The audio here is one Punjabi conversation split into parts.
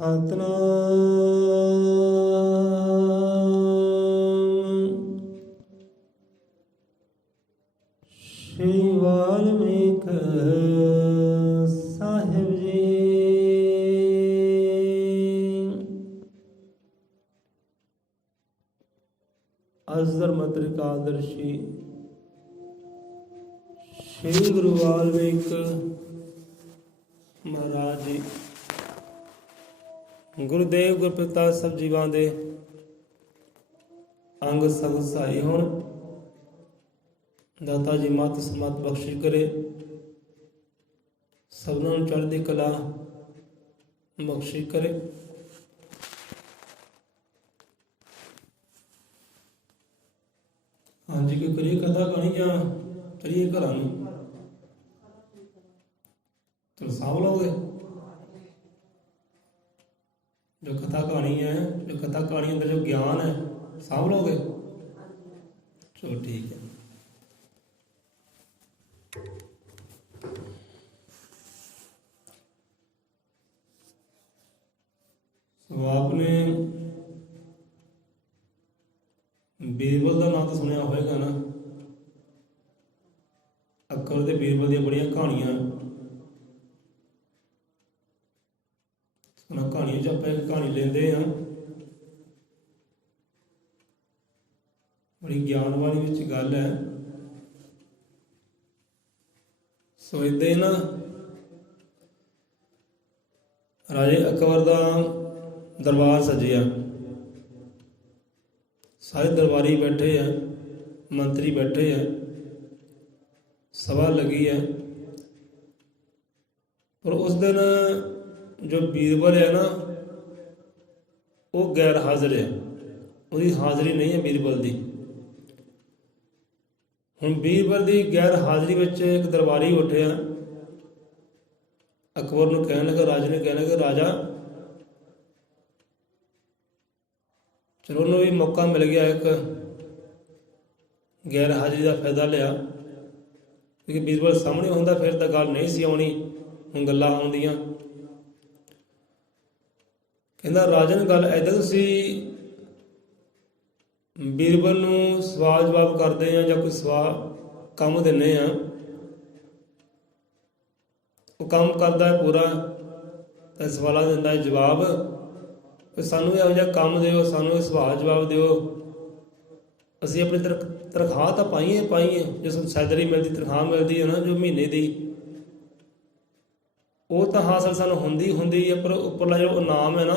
ਸਤਨਾਮ ਸ਼੍ਰੀ ਵਾਲਮੀਕ ਸਾਹਿਬ ਜੀ। ਅੱਜ ਧਰਮ ਤ੍ਰਿਕਾਦਰਸ਼ੀ ਸ਼੍ਰੀ ਗੁਰੂ ਵਾਲਮੀਕ ਮਹਾਰਾਜ ਜੀ ਗੁਰਦੇਵ ਗੁਰਪ੍ਰਤਾਪ ਸਭ ਜੀਵਾਂ ਦੇ ਅੰਗ ਸੰਗ ਸਹਾਈ ਹੋਣ। ਦਾਤਾ ਜੀ ਮਤ ਸਮਤ ਬਖਸ਼ਿਸ਼ ਕਰੇ, ਸਭਨਾਂ ਨੂੰ ਚੜ੍ਹਦੀ ਕਲਾ ਬਖਸ਼ਿਸ਼ ਕਰੇ। ਹਾਂਜੀ, ਕੋਈ ਕਰੀਏ ਕਥਾ ਕਹਾਣੀ ਜਾਂ ਚਲੀਏ ਘਰਾਂ ਨੂੰ? ਚਲੋ ਸਾਂਭ ਲਓਗੇ ਜੋ ਕਥਾ ਕਹਾਣੀ ਹੈ, ਜੋ ਕਥਾ ਕਹਾਣੀ ਅੰਦਰ ਜੋ ਗਿਆਨ ਹੈ, ਸਾਂਭ ਲਓਗੇ? ਚਲੋ ਠੀਕ ਹੈ। ਸੋ ਆਪਨੇ ਬੀਰਬਲ ਦਾ ਨਾਮ ਤਾਂ ਸੁਣਿਆ ਹੋਵੇਗਾ ਨਾ। ਅਕਬਰ ਤੇ ਬੀਰਬਲ ਦੀਆਂ ਬੜੀਆਂ ਕਹਾਣੀਆਂ। ਉਹਨਾਂ ਕਹਾਣੀਆਂ 'ਚ ਆਪਾਂ ਇੱਕ ਕਹਾਣੀ ਲੈਂਦੇ ਹਾਂ, ਬੜੀ ਗਿਆਨ ਵਾਲੀ ਵਿੱਚ ਗੱਲ ਹੈ। ਸੋ ਏਦਾਂ ਨਾ ਰਾਜੇ ਅਕਬਰ ਦਾ ਦਰਬਾਰ ਸਜਿਆ। ਸਾਰੇ ਦਰਬਾਰੀ ਬੈਠੇ ਆ, ਮੰਤਰੀ ਬੈਠੇ ਆ, ਸਭਾ ਲੱਗੀ ਹੈ। ਪਰ ਉਸ ਦਿਨ ਜੋ ਬੀਰਬਲ ਹੈ ਨਾ, ਉਹ ਗੈਰ ਹਾਜ਼ਰ ਹੈ। ਉਹਦੀ ਹਾਜ਼ਰੀ ਨਹੀਂ ਹੈ ਬੀਰਬਲ ਦੀ। ਹੁਣ ਬੀਰਬਲ ਦੀ ਗੈਰ ਹਾਜ਼ਰੀ ਵਿੱਚ ਇੱਕ ਦਰਬਾਰੀ ਉੱਠਿਆ, ਅਕਬਰ ਨੂੰ ਕਹਿਣ ਲੱਗਾ, ਰਾਜੇ ਨੇ ਕਹਿਣ ਲੱਗਾ, ਰਾਜਾ ਚਲੋ ਉਹਨੂੰ ਵੀ ਮੌਕਾ ਮਿਲ ਗਿਆ, ਇੱਕ ਗੈਰ ਹਾਜ਼ਰੀ ਦਾ ਫਾਇਦਾ ਲਿਆ। ਕਿਉਂਕਿ ਬੀਰਬਲ ਸਾਹਮਣੇ ਹੁੰਦਾ ਫਿਰ ਤਾਂ ਗੱਲ ਨਹੀਂ ਸੀ ਆਉਣੀ, ਹੁਣ ਗੱਲਾਂ ਆਉਂਦੀਆਂ। ਕਹਿੰਦਾ, ਰਾਜਨ ਗੱਲ ਇੱਦਾਂ, ਤੁਸੀਂ ਬੀਰਬਲ ਨੂੰ ਸਵਾਲ ਜਵਾਬ ਕਰਦੇ ਆ ਜਾਂ ਕੋਈ ਕੰਮ ਦਿੰਦੇ ਆ, ਉਹ ਕੰਮ ਕਰਦਾ ਹੈ ਪੂਰਾ ਤਾਂ ਸਵਾਲਾਂ ਦਿੰਦਾ ਹੈ ਜਵਾਬ। ਸਾਨੂੰ ਇਹੋ ਜਿਹਾ ਕੰਮ ਦਿਓ, ਸਾਨੂੰ ਇਹ ਸਵਾਲ ਜਵਾਬ ਦਿਓ। ਅਸੀਂ ਆਪਣੀ ਤਨਖਾਹ ਤਾਂ ਪਾਈਏ ਜੋ ਸੈਲਰੀ ਮਿਲਦੀ, ਤਨਖਾਹ ਮਿਲਦੀ ਹੈ ਨਾ ਜੋ ਮਹੀਨੇ ਦੀ, ਉਹ ਤਾਂ ਹਾਸਲ ਸਾਨੂੰ ਹੁੰਦੀ ਹੈ। ਪਰ ਉੱਪਰਲਾ ਜੋ ਇਨਾਮ ਹੈ ਨਾ,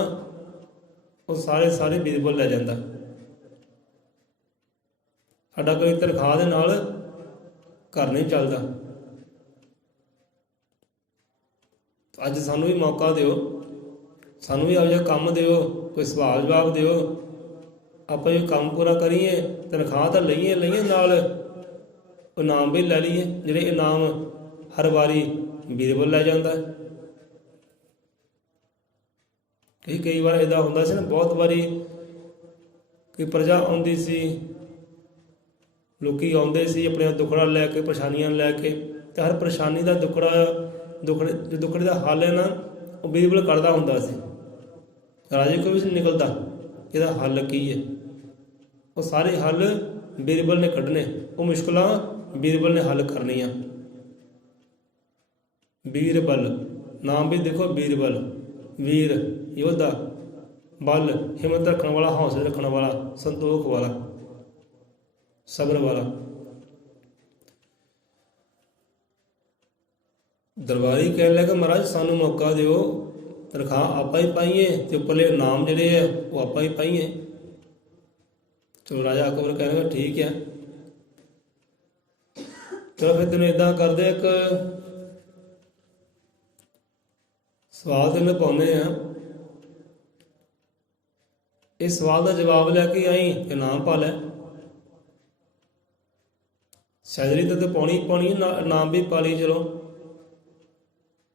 ਉਹ ਸਾਰੇ ਬੀਰਬਲ ਲੈ ਜਾਂਦਾ। ਸਾਡਾ ਕੋਈ ਤਨਖਾਹ ਦੇ ਨਾਲ ਘਰ ਨਹੀਂ ਚੱਲਦਾ। ਅੱਜ ਸਾਨੂੰ ਵੀ ਮੌਕਾ ਦਿਓ, ਸਾਨੂੰ ਵੀ ਇਹੋ ਜਿਹਾ ਕੰਮ ਦਿਓ, ਕੋਈ ਸਵਾਲ ਜਵਾਬ ਦਿਓ। ਆਪਾਂ ਇਹ ਕੰਮ ਪੂਰਾ ਕਰੀਏ, ਤਨਖਾਹ ਤਾਂ ਲਈਏ ਨਾਲ ਇਨਾਮ ਵੀ ਲੈ ਲਈਏ। ਜਿਹੜੇ ਇਨਾਮ ਹਰ ਵਾਰੀ ਬੀਰਬਲ ਲੈ ਜਾਂਦਾ। ਕਈ ਵਾਰ ਇੱਦਾਂ ਹੁੰਦਾ ਸੀ ਨਾ, ਬਹੁਤ ਵਾਰੀ ਕੋਈ ਪ੍ਰਜਾ ਆਉਂਦੀ ਸੀ, ਲੋਕੀ ਆਉਂਦੇ ਸੀ ਆਪਣੇ ਦੁੱਖੜਾ ਲੈ ਕੇ, ਪਰੇਸ਼ਾਨੀਆਂ ਲੈ ਕੇ, ਅਤੇ ਹਰ ਪਰੇਸ਼ਾਨੀ ਦਾ ਦੁੱਖੜੇ ਦਾ ਹੱਲ ਹੈ ਨਾ, ਉਹ ਬੀਰਬਲ ਕਰਦਾ ਹੁੰਦਾ ਸੀ। ਰਾਜੇ ਕੋਲ ਵੀ ਨਹੀਂ ਨਿਕਲਦਾ ਇਹਦਾ ਹੱਲ ਕੀ ਹੈ। ਉਹ ਸਾਰੇ ਹੱਲ ਬੀਰਬਲ ਨੇ ਕੱਢਣੇ, ਉਹ ਮੁਸ਼ਕਿਲਾਂ ਬੀਰਬਲ ਨੇ ਹੱਲ ਕਰਨੀਆਂ। ਬੀਰਬਲ ਨਾਮ ਵੀ ਦੇਖੋ, ਬੀਰਬਲ, ਵੀਰ ਯੋਧਾ, ਬਲ ਹਿੰਮਤ ਰੱਖਣ ਵਾਲਾ, ਹੌਸਲੇ ਰੱਖਣ ਵਾਲਾ, ਸੰਤੋਖ ਵਾਲਾ, ਸਬਰ ਵਾਲਾ। ਦਰਬਾਰੀ ਕਹਿਣ ਲੱਗਾ, ਮਹਾਰਾਜ ਸਾਨੂੰ ਮੌਕਾ ਦਿਓ, ਤਨਖਾਹ ਆਪਾਂ ਹੀ ਪਾਈਏ ਅਤੇ ਉੱਪਰਲੇ ਇਨਾਮ ਜਿਹੜੇ ਹੈ ਉਹ ਆਪਾਂ ਹੀ ਪਾਈਏ। ਚਲੋ ਰਾਜਾ ਅਕਬਰ ਕਹਿਣ ਲੱਗਾ, ਠੀਕ ਹੈ, ਚਲੋ ਫਿਰ ਤੈਨੂੰ ਇੱਦਾਂ ਕਰਦੇ, ਇੱਕ ਸਵਾਲ ਤੈਨੂੰ ਪਾਉਂਦੇ ਆ, ਇਸ ਸਵਾਲ ਦਾ ਜਵਾਬ ਲੈ ਕੇ ਆਈ, ਇਨਾਮ ਪਾ ਲੈ। ਸੈਲਰੀ ਤਾਂ ਪਾਉਣੀ ਇਨਾਮ ਵੀ ਪਾ ਲਈ। ਚਲੋ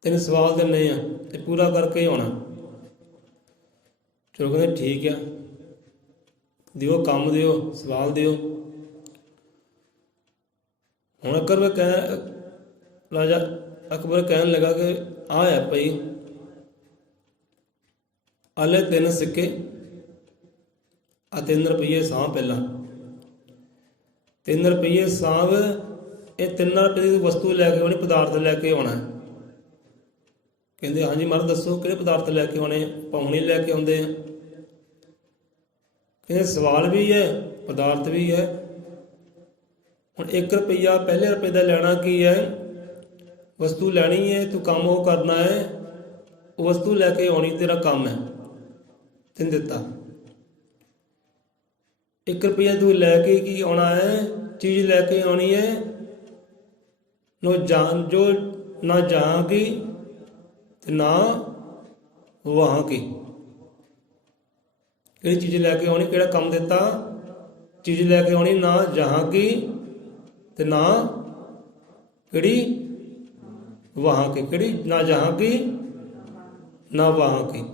ਤੈਨੂੰ ਸਵਾਲ ਦਿੰਦੇ ਆ ਤੇ ਪੂਰਾ ਕਰਕੇ ਆਉਣਾ। ਚਲੋ ਕਹਿੰਦੇ ਠੀਕ ਆ, ਦਿਓ ਕੰਮ ਦਿਓ, ਸਵਾਲ ਦਿਓ। ਹੁਣ ਰਾਜਾ ਅਕਬਰ ਕਹਿਣ ਲੱਗਾ ਕਿ ਆ ਹੈ ਭਾਈ, ਆਲੇ 3 ਸਿੱਕੇ ਆ 3 ਰੁਪਈਏ ਸਾਂਭ ਪਹਿਲਾਂ। 3 ਰੁਪਈਏ ਸਾਂਭ। ਇਹ 3 ਰੁਪਏ ਦੀ ਵਸਤੂ ਲੈ ਕੇ ਆਉਣੀ, ਪਦਾਰਥ ਲੈ ਕੇ ਆਉਣਾ। ਕਹਿੰਦੇ ਹਾਂਜੀ ਮਹਾਰਾਜ ਦੱਸੋ ਕਿਹੜੇ ਪਦਾਰਥ ਲੈ ਕੇ ਆਉਣੇ? ਪਾਉਣੀ ਲੈ ਕੇ ਆਉਂਦੇ ਆ। ਕਹਿੰਦੇ ਸਵਾਲ ਵੀ ਹੈ, ਪਦਾਰਥ ਵੀ ਹੈ। ਹੁਣ 1 ਰੁਪਈਆ ਪਹਿਲੇ ਰੁਪਏ ਦਾ ਲੈਣਾ ਕੀ ਹੈ? ਵਸਤੂ ਲੈਣੀ ਹੈ, ਤੂੰ ਕੰਮ ਉਹ ਕਰਨਾ ਹੈ, ਉਹ ਵਸਤੂ ਲੈ ਕੇ ਆਉਣੀ ਤੇਰਾ ਕੰਮ ਹੈ। ਤੈਨੂੰ ਦਿੱਤਾ 1 ਰੁਪਈਆ, ਤੂੰ ਲੈ ਕੇ ਕੀ ਆਉਣਾ ਹੈ? ਚੀਜ਼ ਲੈ ਕੇ ਆਉਣੀ ਹੈ। ਜੋ ਨਾ ਜਹਾਂ ਕੀ ਤੇ ਨਾ ਵਹਾਂ ਕੀ। ਕਿਹੜੀ ਚੀਜ਼ ਲੈ ਕੇ ਆਉਣੀ? ਕਿਹੜਾ ਕੰਮ ਦਿੱਤਾ? ਚੀਜ਼ ਲੈ ਕੇ ਆਉਣੀ, ਨਾ ਜਹਾਂ ਕੀ ਤੇ ਨਾ ਕਿਹੜੀ? ਵਹਾਂ ਕੀ। ਕਿਹੜੀ? ਨਾ ਜਹਾਂ ਕੀ ਨਾ ਵਹਾਂ ਕੀ।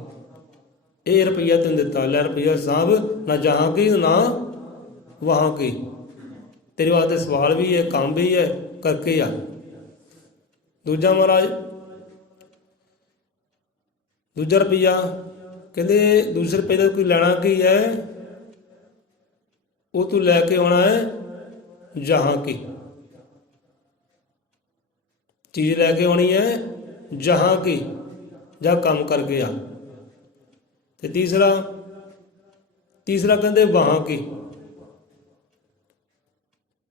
ਇਹ ਰੁਪਈਆ ਤੈਨੂੰ ਦਿੱਤਾ, ਲੈ ਰੁਪਈਆ ਸਾਹਿਬ, ਨਾ ਜਹਾਂ ਕੀ ਨਾ ਵਹਾਂ ਕੀ। ਤੇਰੇ ਵਾਸਤੇ ਸਵਾਲ ਵੀ ਹੈ, ਕੰਮ ਵੀ ਹੈ, ਕਰਕੇ ਆ। ਦੂਜਾ ਮਹਾਰਾਜ, ਦੂਜਾ ਰੁਪਈਆ ਕਹਿੰਦੇ ਦੂਸਰੇ ਰੁਪਏ ਦਾ ਕੋਈ ਲੈਣਾ ਕੀ ਹੈ? ਉਹ ਤੂੰ ਲੈ ਕੇ ਆਉਣਾ ਹੈ ਜਹਾਂ ਕੀ। ਚੀਜ਼ ਲੈ ਕੇ ਆਉਣੀ ਹੈ ਜਹਾਂ ਕੀ, ਜਾਂ ਕੰਮ ਕਰਕੇ ਆ। ਤੇ ਤੀਸਰਾ ਕਹਿੰਦੇ ਵਹਾਂ ਕੀ।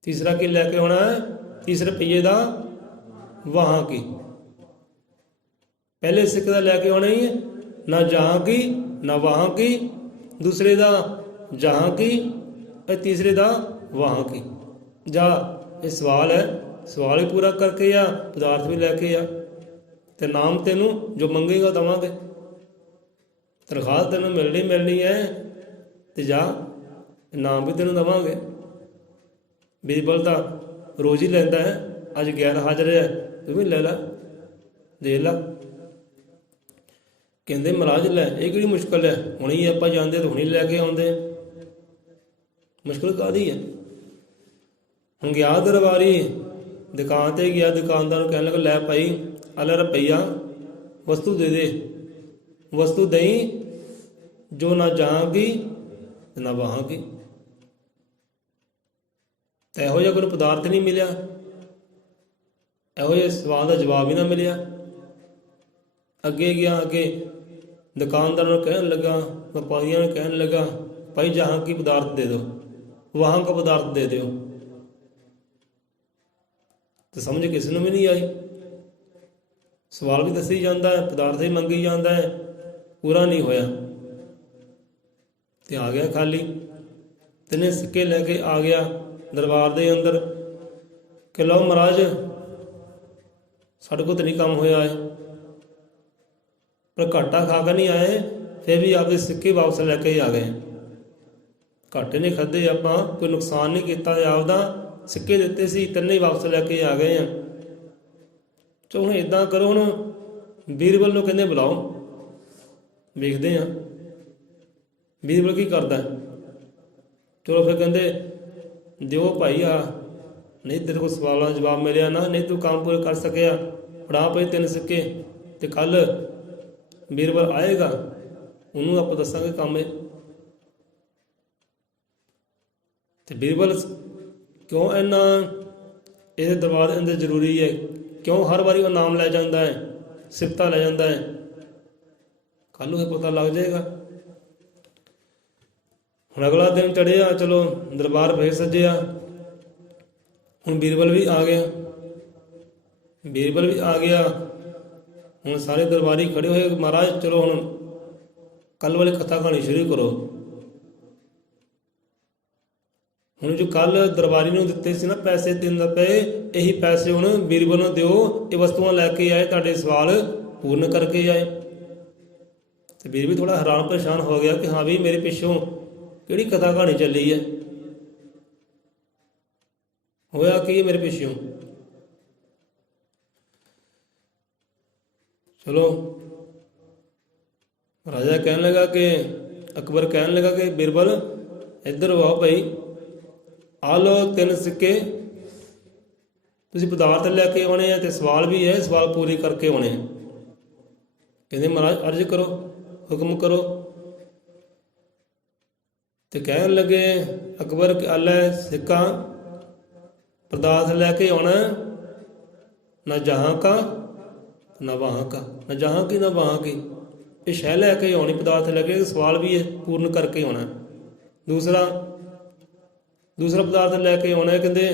ਤੀਸਰਾ ਕੀ ਲੈ ਕੇ ਆਉਣਾ ਹੈ? 30 ਰੁਪਈਏ ਦਾ ਵਹਾਂ ਕੀ। ਪਹਿਲੇ ਸਿੱਕੇ ਦਾ ਲੈ ਕੇ ਆਉਣਾ ਹੀ ਹੈ, ਨਾ ਜਹਾਂ ਕੀ ਨਾ ਵਹਾਂ ਕੀ। ਦੂਸਰੇ ਦਾ ਜਹਾਂ ਕੀ, ਅਤੇ ਤੀਸਰੇ ਦਾ ਵਹਾਂ ਕੀ। ਜਾ ਇਹ ਸਵਾਲ ਹੈ, ਸਵਾਲ ਵੀ ਪੂਰਾ ਕਰਕੇ ਆ, ਪਦਾਰਥ ਵੀ ਲੈ ਕੇ ਆ। ਤੇ ਨਾਮ ਤੈਨੂੰ ਜੋ ਮੰਗੇਗਾ ਦੇਵਾਂਗੇ। ਤਨਖਾਹ ਤੈਨੂੰ ਮਿਲਣੀ ਹੈ, ਤੇ ਜਾ ਨਾਮ ਵੀ ਤੈਨੂੰ ਦੇਵਾਂਗੇ। ਬੀਰਬਲ ਤਾਂ ਰੋਜ਼ ਹੀ ਲੈਂਦਾ ਹੈ, ਅੱਜ ਗੈਰ ਹਾਜ਼ਰ ਹੈ, ਤੂੰ ਵੀ ਲੈ ਲਾ, ਦੇ ਲਾ। ਕਹਿੰਦੇ ਮਹਾਰਾਜ ਲੈ ਇਹ ਕਿਹੜੀ ਮੁਸ਼ਕਿਲ ਹੈ? ਹੁਣੀ ਆਪਾਂ ਜਾਂਦੇ ਤਾਂ ਹੁਣੀ ਲੈ ਕੇ ਆਉਂਦੇ। ਮੁਸ਼ਕਿਲ ਕਾਹਦੀ ਹੈ? ਹੁਣ ਗਿਆ ਦਰਬਾਰੀ, ਦੁਕਾਨ 'ਤੇ ਗਿਆ, ਦੁਕਾਨਦਾਰ ਨੂੰ ਕਹਿਣ ਲੱਗਾ ਲੈ ਭਾਈ ਆਲਾ ਰੁਪਈਆ, ਵਸਤੂ ਦੇ ਦੇ। ਵਸਤੂ ਦਈ ਜੋ ਨਾ ਜਹਾਂ ਕੀ ਤੇ ਨਾ ਵਹਾਂ ਕੀ। ਤਾਂ ਇਹੋ ਜਿਹਾ ਕੋਈ ਪਦਾਰਥ ਨਹੀਂ ਮਿਲਿਆ, ਇਹੋ ਜਿਹੇ ਸਵਾਲ ਦਾ ਜਵਾਬ ਹੀ ਨਾ ਮਿਲਿਆ। ਅੱਗੇ ਗਿਆ, ਅੱਗੇ ਦੁਕਾਨਦਾਰ ਨੂੰ ਕਹਿਣ ਲੱਗਾ, ਵਪਾਰੀਆਂ ਨੂੰ ਕਹਿਣ ਲੱਗਾ ਭਾਈ ਜਹਾਂ ਕੀ ਪਦਾਰਥ ਦੇ ਦਿਓ, ਵਹਾਂ ਕਾ ਪਦਾਰਥ ਦੇ ਦਿਓ। ਤੇ ਸਮਝ ਕਿਸੇ ਨੂੰ ਵੀ ਨਹੀਂ ਆਈ। ਸਵਾਲ ਵੀ ਦੱਸੀ ਜਾਂਦਾ ਹੈ, ਪਦਾਰਥ ਵੀ ਮੰਗੀ ਜਾਂਦਾ ਹੈ, ਪੂਰਾ ਨਹੀਂ ਹੋਇਆ। ਤੇ ਆ ਗਿਆ ਖਾਲੀ। 3 ਸਿੱਕੇ ਲੈ ਕੇ ਆ ਗਿਆ ਦਰਬਾਰ ਦੇ ਅੰਦਰ ਕਿ ਲਓ ਮਹਾਰਾਜ ਸਾਡੇ ਕੋਲ ਤਾਂ ਨਹੀਂ ਕੰਮ ਹੋਇਆ ਹੈ, ਪਰ ਘਾਟਾ ਖਾ ਕੇ ਨਹੀਂ ਆਏ, ਫਿਰ ਵੀ ਆਪਦੇ ਸਿੱਕੇ ਵਾਪਸ ਲੈ ਕੇ ਆ ਗਏ। ਘਾਟੇ ਨਹੀਂ ਖਾਧੇ ਆਪਾਂ, ਕੋਈ ਨੁਕਸਾਨ ਨਹੀਂ ਕੀਤਾ ਆਪਦਾ। ਸਿੱਕੇ ਦਿੱਤੇ ਸੀ, 3 ਹੀ ਵਾਪਸ ਲੈ ਕੇ ਆ ਗਏ ਆ। ਚਲੋ ਹੁਣ ਇੱਦਾਂ ਕਰੋ, ਹੁਣ ਬੀਰਬਲ ਨੂੰ ਕਹਿੰਦੇ ਬੁਲਾਓ, ਵੇਖਦੇ ਆ ਬੀਰਬਲ ਕੀ ਕਰਦਾ। ਚਲੋ ਫਿਰ ਕਹਿੰਦੇ ਦਿਓ ਭਾਈ ਆ, ਨਹੀਂ ਤੇਰੇ ਕੋਲ ਸਵਾਲਾਂ ਦਾ ਜਵਾਬ ਮਿਲਿਆ ਨਾ, ਨਹੀਂ ਤੂੰ ਕੰਮ ਪੂਰੇ ਕਰ ਸਕਿਆ, ਫੜਾ ਪਏ 3 ਸਿੱਕੇ। ਤੇ ਕੱਲ ਬੀਰਬਲ ਆਏਗਾ, ਉਹਨੂੰ ਆਪਾਂ ਦੱਸਾਂਗੇ ਕੰਮ ਇਹ। ਤੇ ਬੀਰਬਲ ਕਿਉਂ ਇੰਨਾ ਇਹਦੇ ਦਰਬਾਰ ਦੇ ਅੰਦਰ ਜ਼ਰੂਰੀ ਹੈ? ਕਿਉਂ ਹਰ ਵਾਰੀ ਉਹ ਨਾਮ ਲੈ ਜਾਂਦਾ ਹੈ, ਸਿਫਤਾਂ ਲੈ ਜਾਂਦਾ ਹੈ? ਕੱਲ੍ਹ ਨੂੰ ਇਹ ਪਤਾ ਲੱਗ ਜਾਏਗਾ। ਹੁਣ ਅਗਲਾ ਦਿਨ ਚੜ੍ਹਿਆ, ਚਲੋ ਦਰਬਾਰ ਫੇਰ ਸੱਜਿਆ। ਹੁਣ ਬੀਰਬਲ ਵੀ ਆ ਗਿਆ, ਬੀਰਬਲ ਵੀ ਆ ਗਿਆ। ਹੁਣ ਸਾਰੇ ਦਰਬਾਰੀ ਖੜੇ ਹੋਏ, ਮਹਾਰਾਜ ਚਲੋ ਹੁਣ ਕੱਲ੍ਹ ਵਾਲੀ ਕਥਾ ਕਹਾਣੀ ਸ਼ੁਰੂ ਕਰੋ। ਹੁਣ ਜੋ ਕੱਲ੍ਹ ਦਰਬਾਰੀ ਨੂੰ ਦਿੱਤੇ ਸੀ ਨਾ ਪੈਸੇ 3 ਰੁਪਏ, ਇਹੀ ਪੈਸੇ ਹੁਣ ਬੀਰਬਲ ਨੂੰ ਦਿਓ, ਇਹ ਵਸਤੂਆਂ ਲੈ ਕੇ ਆਏ, ਤੁਹਾਡੇ ਸਵਾਲ ਪੂਰਨ ਕਰਕੇ ਆਏ। ਤੇ ਬੀਰ ਵੀ ਥੋੜ੍ਹਾ ਹੈਰਾਨ ਪਰੇਸ਼ਾਨ ਹੋ ਗਿਆ ਕਿ ਹਾਂ ਵੀ ਮੇਰੇ ਪਿੱਛੋਂ ਕਿਹੜੀ ਕਥਾ ਕਹਾਣੀ ਚੱਲੀ ਹੈ, ਹੋਇਆ ਕੀ ਮੇਰੇ ਪਿੱਛੋਂ। ਚਲੋ ਰਾਜਾ ਕਹਿਣ ਲੱਗਾ ਕਿ ਅਕਬਰ ਕਹਿਣ ਲੱਗਾ ਕਿ ਬੀਰਬਲ ਇੱਧਰ ਆਓ ਭਾਈ, ਆ ਲਓ 3 ਸਿੱਕੇ, ਤੁਸੀਂ ਪਦਾਰਥ ਲੈ ਕੇ ਆਉਣੇ ਆ, ਤੇ ਸਵਾਲ ਵੀ ਹੈ, ਸਵਾਲ ਪੂਰੇ ਕਰਕੇ ਆਉਣੇ ਆ। ਕਹਿੰਦੇ ਮਹਾਰਾਜ ਅਰਜ਼ ਕਰੋ, ਹੁਕਮ ਕਰੋ। ਤੇ ਕਹਿਣ ਲੱਗੇ ਅਕਬਰ ਆਲੇ ਸਿੱਕਾ ਪਦਾਰਥ ਲੈ ਕੇ ਆਉਣਾ, ਨਾ ਜਹਾਂ ਕਾ ਨਾ ਵਹਾਂ ਕਾ, ਨਾ ਜਹਾਂ ਕੀ ਨਾ ਵਹਾਂ ਕੀ। ਇਹ ਸ਼ੈ ਲੈ ਕੇ ਆਉਣੀ, ਪਦਾਰਥ ਲੈ ਕੇ, ਸਵਾਲ ਵੀ ਇਹ ਪੂਰਨ ਕਰਕੇ ਆਉਣਾ। ਦੂਸਰਾ ਪਦਾਰਥ ਲੈ ਕੇ ਆਉਣਾ, ਕਹਿੰਦੇ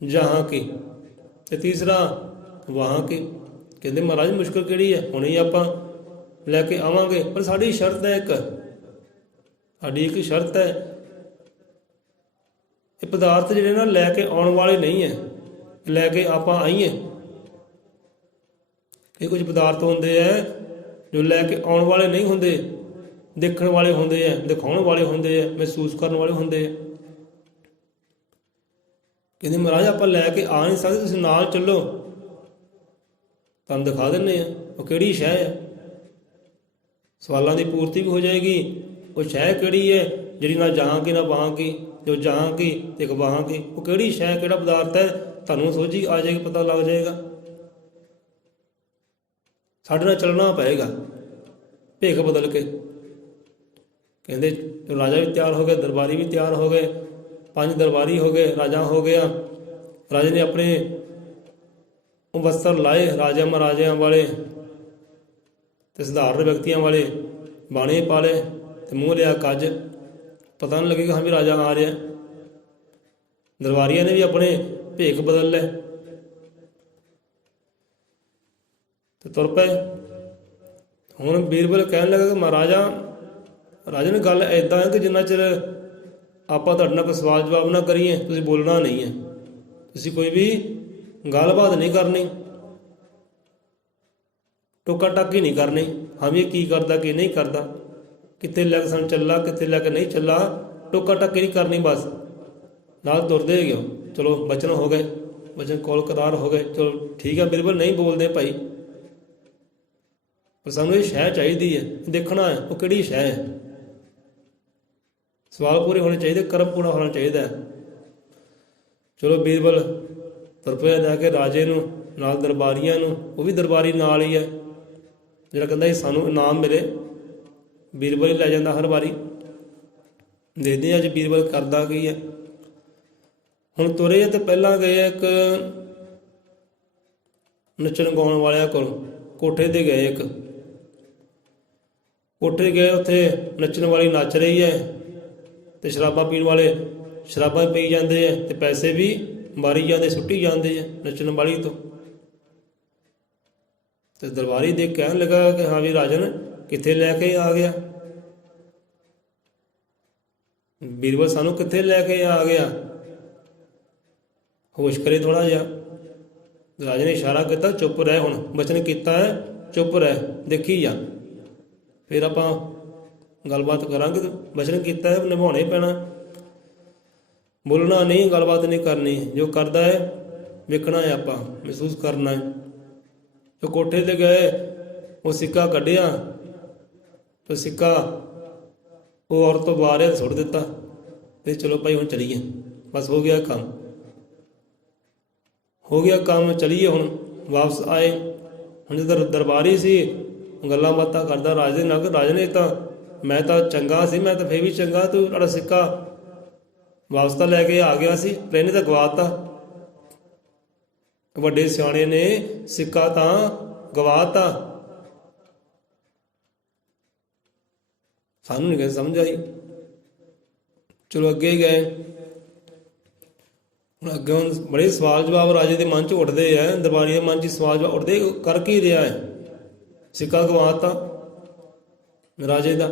ਜਹਾਂ ਕੀ, ਤੇ ਤੀਸਰਾ ਵਹਾਂ ਕੀ। ਕਹਿੰਦੇ ਮਹਾਰਾਜ ਮੁਸ਼ਕਲ ਕਿਹੜੀ ਹੈ, ਹੁਣੇ ਹੀ ਆਪਾਂ ਲੈ ਕੇ ਆਵਾਂਗੇ, ਪਰ ਸਾਡੀ ਸ਼ਰਤ ਹੈ ਸਾਡੀ ਇੱਕ ਸ਼ਰਤ ਹੈ, ਇਹ ਪਦਾਰਥ ਜਿਹੜੇ ਨਾ ਲੈ ਕੇ ਆਉਣ ਵਾਲੇ ਨਹੀਂ ਹੈ, ਲੈ ਕੇ ਆਪਾਂ ਆਈਏ। ਇਹ ਕੁਝ ਪਦਾਰਥ ਹੁੰਦੇ ਹੈ ਜੋ ਲੈ ਕੇ ਆਉਣ ਵਾਲੇ ਨਹੀਂ ਹੁੰਦੇ, ਦੇਖਣ ਵਾਲੇ ਹੁੰਦੇ ਹੈ, ਦਿਖਾਉਣ ਵਾਲੇ ਹੁੰਦੇ ਹੈ, ਮਹਿਸੂਸ ਕਰਨ ਵਾਲੇ ਹੁੰਦੇ ਹੈ। ਕਹਿੰਦੇ ਮਹਾਰਾਜ ਆਪਾਂ ਲੈ ਕੇ ਆ ਨਹੀਂ ਸਕਦੇ, ਤੁਸੀਂ ਨਾਲ ਚੱਲੋ, ਤੁਹਾਨੂੰ ਦਿਖਾ ਦਿੰਦੇ ਆ ਉਹ ਕਿਹੜੀ ਸ਼ੈ ਹੈ। ਸਵਾਲਾਂ ਦੀ ਪੂਰਤੀ ਵੀ ਹੋ ਜਾਏਗੀ। ਉਹ ਸ਼ੈ ਕਿਹੜੀ ਹੈ ਜਿਹੜੀ ਨਾ ਜਹਾਂ ਕੀ ਨਾ ਵਹਾਂ ਕੀ, ਜੋ ਜਹਾਂ ਕੀ ਤੇ ਇੱਕ ਵਹਾਂ ਕੀ, ਉਹ ਕਿਹੜੀ ਸ਼ੈ, ਕਿਹੜਾ ਪਦਾਰਥ ਹੈ, ਤੁਹਾਨੂੰ ਸੋਝੀ ਆ ਜਾਏਗੀ, ਪਤਾ ਲੱਗ ਜਾਏਗਾ। ਸਾਡੇ ਨਾਲ ਚੱਲਣਾ ਪਏਗਾ ਭੇਖ ਬਦਲ ਕੇ। ਕਹਿੰਦੇ ਰਾਜਾ ਵੀ ਤਿਆਰ ਹੋ ਗਿਆ, ਦਰਬਾਰੀ ਵੀ ਤਿਆਰ ਹੋ ਗਏ, 5 ਦਰਬਾਰੀ ਹੋ ਗਏ, ਰਾਜਾ ਹੋ ਗਿਆ। ਰਾਜੇ ਨੇ ਆਪਣੇ ਉਹ ਵਸਤਰ ਲਾਏ, ਰਾਜਾ ਮਹਾਰਾਜਿਆਂ ਵਾਲੇ ਤੇ ਸਧਾਰਨ ਵਿਅਕਤੀਆਂ ਵਾਲੇ ਬਾਣੇ ਪਾ ਲਏ ਤੇ ਮੂੰਹ ਲਿਆ ਕੱਜ, ਪਤਾ ਨਹੀਂ ਲੱਗੇਗਾ ਹਾਂ ਵੀ ਰਾਜਾ ਆ ਰਿਹਾ। ਦਰਬਾਰੀਆਂ ਨੇ ਵੀ ਆਪਣੇ ਭੇਖ ਬਦਲ ਲਏ ਤੇ ਤੁਰ ਪਏ। ਹੁਣ ਬੀਰਬਲ ਕਹਿਣ ਲੱਗਾ ਕਿ ਮਹਾਰਾਜਾ, ਰਾਜਾ ਨੇ ਗੱਲ ਇੱਦਾਂ ਹੈ ਕਿ ਜਿੰਨਾ ਚਿਰ ਆਪਾਂ ਤੁਹਾਡੇ ਨਾਲ ਕੋਈ ਸਵਾਲ ਜਵਾਬ ਨਾ ਕਰੀਏ, ਤੁਸੀਂ ਬੋਲਣਾ ਨਹੀਂ ਹੈ, ਤੁਸੀਂ ਕੋਈ ਵੀ ਗੱਲਬਾਤ ਨਹੀਂ ਕਰਨੀ, ਟੋਕਾ ਟਾਕੀ ਨਹੀਂ ਕਰਨੀ, ਹਾਂ ਵੀ ਇਹ ਕੀ ਕਰਦਾ ਕੀ ਨਹੀਂ ਕਰਦਾ, ਕਿੱਥੇ ਲੈ ਕੇ ਸਾਨੂੰ ਚੱਲਾ, ਕਿੱਥੇ ਲੈ ਕੇ ਨਹੀਂ ਚੱਲਾ, ਟੋਕਾ ਟਾਕੀ ਨਹੀਂ ਕਰਨੀ। ਬਸ ਨਾਲ ਤੁਰਦੇ ਹੈਗੇ ਹੋ, ਚਲੋ ਬਚਨ ਹੋ ਗਏ, ਬਚਨ ਕੋਲ ਕਰਾਰ ਹੋ ਗਏ, ਚਲੋ ਠੀਕ ਹੈ ਬਿਲਕੁਲ ਨਹੀਂ ਬੋਲਦੇ ਭਾਈ, ਪਰ ਸਾਨੂੰ ਇਹ ਸ਼ੈ ਚਾਹੀਦੀ ਹੈ, ਦੇਖਣਾ ਹੈ ਉਹ ਕਿਹੜੀ ਸ਼ੈ ਹੈ। ਸਵਾਲ ਪੂਰੇ ਹੋਣੇ ਚਾਹੀਦੇ, ਕਰਮ ਪੂਰਾ ਹੋਣਾ ਚਾਹੀਦਾ ਹੈ। ਚਲੋ ਬੀਰਬਲ ਤੁਰ ਪਿਆ ਜਾ ਕੇ ਰਾਜੇ ਨੂੰ, ਨਾਲ ਦਰਬਾਰੀਆਂ ਨੂੰ, ਉਹ ਵੀ ਦਰਬਾਰੀ ਨਾਲ ਹੀ ਹੈ, ਜਿਹੜਾ ਕਹਿੰਦਾ ਸਾਨੂੰ ਇਨਾਮ ਮਿਲੇ। ਬੀਰਬਲ ਹੀ ਲੈ ਜਾਂਦਾ ਹਰ ਵਾਰੀ। ਦੇਖਦੇ ਅੱਜ ਬੀਰਬਲ ਕਰਦਾ ਕੀ ਹੈ। ਹੁਣ ਤੁਰੇ ਤੇ ਪਹਿਲਾਂ ਗਏ ਇੱਕ ਨੱਚਣ ਗਾਉਣ ਵਾਲਿਆਂ ਕੋਲ, ਕੋਠੇ ਤੇ ਗਏ, ਇੱਕ ਕੋਠੇ ਗਏ, ਉੱਥੇ ਨੱਚਣ ਵਾਲੀ ਨੱਚ ਰਹੀ ਹੈ ਤੇ ਸ਼ਰਾਬਾਂ ਪੀਣ ਵਾਲੇ ਸ਼ਰਾਬਾਂ ਪੀ ਜਾਂਦੇ ਹੈ ਤੇ ਪੈਸੇ ਵੀ ਮਾਰੀ ਜਾਂਦੇ, ਸੁੱਟੀ ਜਾਂਦੇ ਹੈ ਨੱਚਣ ਵਾਲੀ ਤੋਂ। ਤੇ ਦਰਬਾਰੀ ਦੇਖ ਕਹਿਣ ਲੱਗਾ ਕਿ ਹਾਂ ਵੀ ਰਾਜਨ ਕਿੱਥੇ ਲੈ ਕੇ ਆ ਗਿਆ, ਬੀਰਬਲ ਸਾਨੂੰ ਕਿੱਥੇ ਲੈ ਕੇ ਆ ਗਿਆ, ਹੋਸ਼ ਕਰੇ ਥੋੜਾ ਜਿਹਾ। ਰਾਜੇ ਨੇ ਇਸ਼ਾਰਾ ਕੀਤਾ ਚੁੱਪ ਰਹਿ, ਹੁਣ ਬਚਨ ਕੀਤਾ ਹੈ ਚੁੱਪ ਰਹਿ, ਦੇਖੀ ਜਾ, ਫਿਰ ਆਪਾਂ ਗੱਲਬਾਤ ਕਰਾਂਗੇ। ਬਚਨ ਕੀਤਾ ਹੈ ਨਿਭਾਉਣਾ ਹੀ ਪੈਣਾ, ਬੋਲਣਾ ਨਹੀਂ, ਗੱਲਬਾਤ ਨਹੀਂ ਕਰਨੀ, ਜੋ ਕਰਦਾ ਹੈ ਵੇਖਣਾ ਹੈ, ਆਪਾਂ ਮਹਿਸੂਸ ਕਰਨਾ ਹੈ। ਜੋ ਕੋਠੇ 'ਤੇ ਗਏ, ਉਹ ਸਿੱਕਾ ਕੱਢਿਆ ਤੇ ਸਿੱਕਾ ਉਹ ਔਰਤ ਤੋਂ ਬਾਹਰ ਸੁੱਟ ਦਿੱਤਾ ਤੇ ਚਲੋ ਭਾਈ ਹੁਣ ਚਲੀਏ, ਬਸ ਹੋ ਗਿਆ ਕੰਮ, ਹੋ ਗਿਆ ਕੰਮ, ਚਲੀਏ ਹੁਣ। ਵਾਪਸ ਆਏ। ਹੁਣ ਜਦੋਂ ਦਰਬਾਰੀ ਸੀ ਗੱਲਾਂ ਬਾਤਾਂ ਕਰਦਾ ਰਾਜੇ ਨਾਲ, ਰਾਜੇ ਨੇ ਤਾਂ ਮੈਂ ਤਾਂ ਚੰਗਾ ਸੀ, ਮੈਂ ਤਾਂ ਫੇਰ ਵੀ ਚੰਗਾ, ਤੂੰ ਤੁਹਾਡਾ ਸਿੱਕਾ ਵਾਪਸ ਤਾਂ ਲੈ ਕੇ ਆ ਗਿਆ ਸੀ, ਪਰ ਇਹਨੇ ਤਾਂ ਗਵਾਤਾ। ਵੱਡੇ ਸਿਆਣੇ ਨੇ ਸਿੱਕਾ ਤਾਂ ਗਵਾਤਾ, ਸਾਨੂੰ ਨਹੀਂ ਸਮਝ ਆਈ। ਚਲੋ ਅੱਗੇ ਗਏ। ਹੁਣ ਅੱਗੇ ਹੁਣ ਬੜੇ ਸਵਾਲ ਜਵਾਬ ਰਾਜੇ ਦੇ ਮਨ 'ਚ ਉੱਠਦੇ ਹੈ, ਦਰਬਾਰੀਆਂ ਦੇ ਮਨ 'ਚ ਸਵਾਲ ਜਵਾਬ ਉੱਠਦੇ, ਕਰ ਕੀ ਰਿਹਾ ਹੈ, ਸਿੱਕਾ ਗਵਾਤਾ ਰਾਜੇ ਦਾ।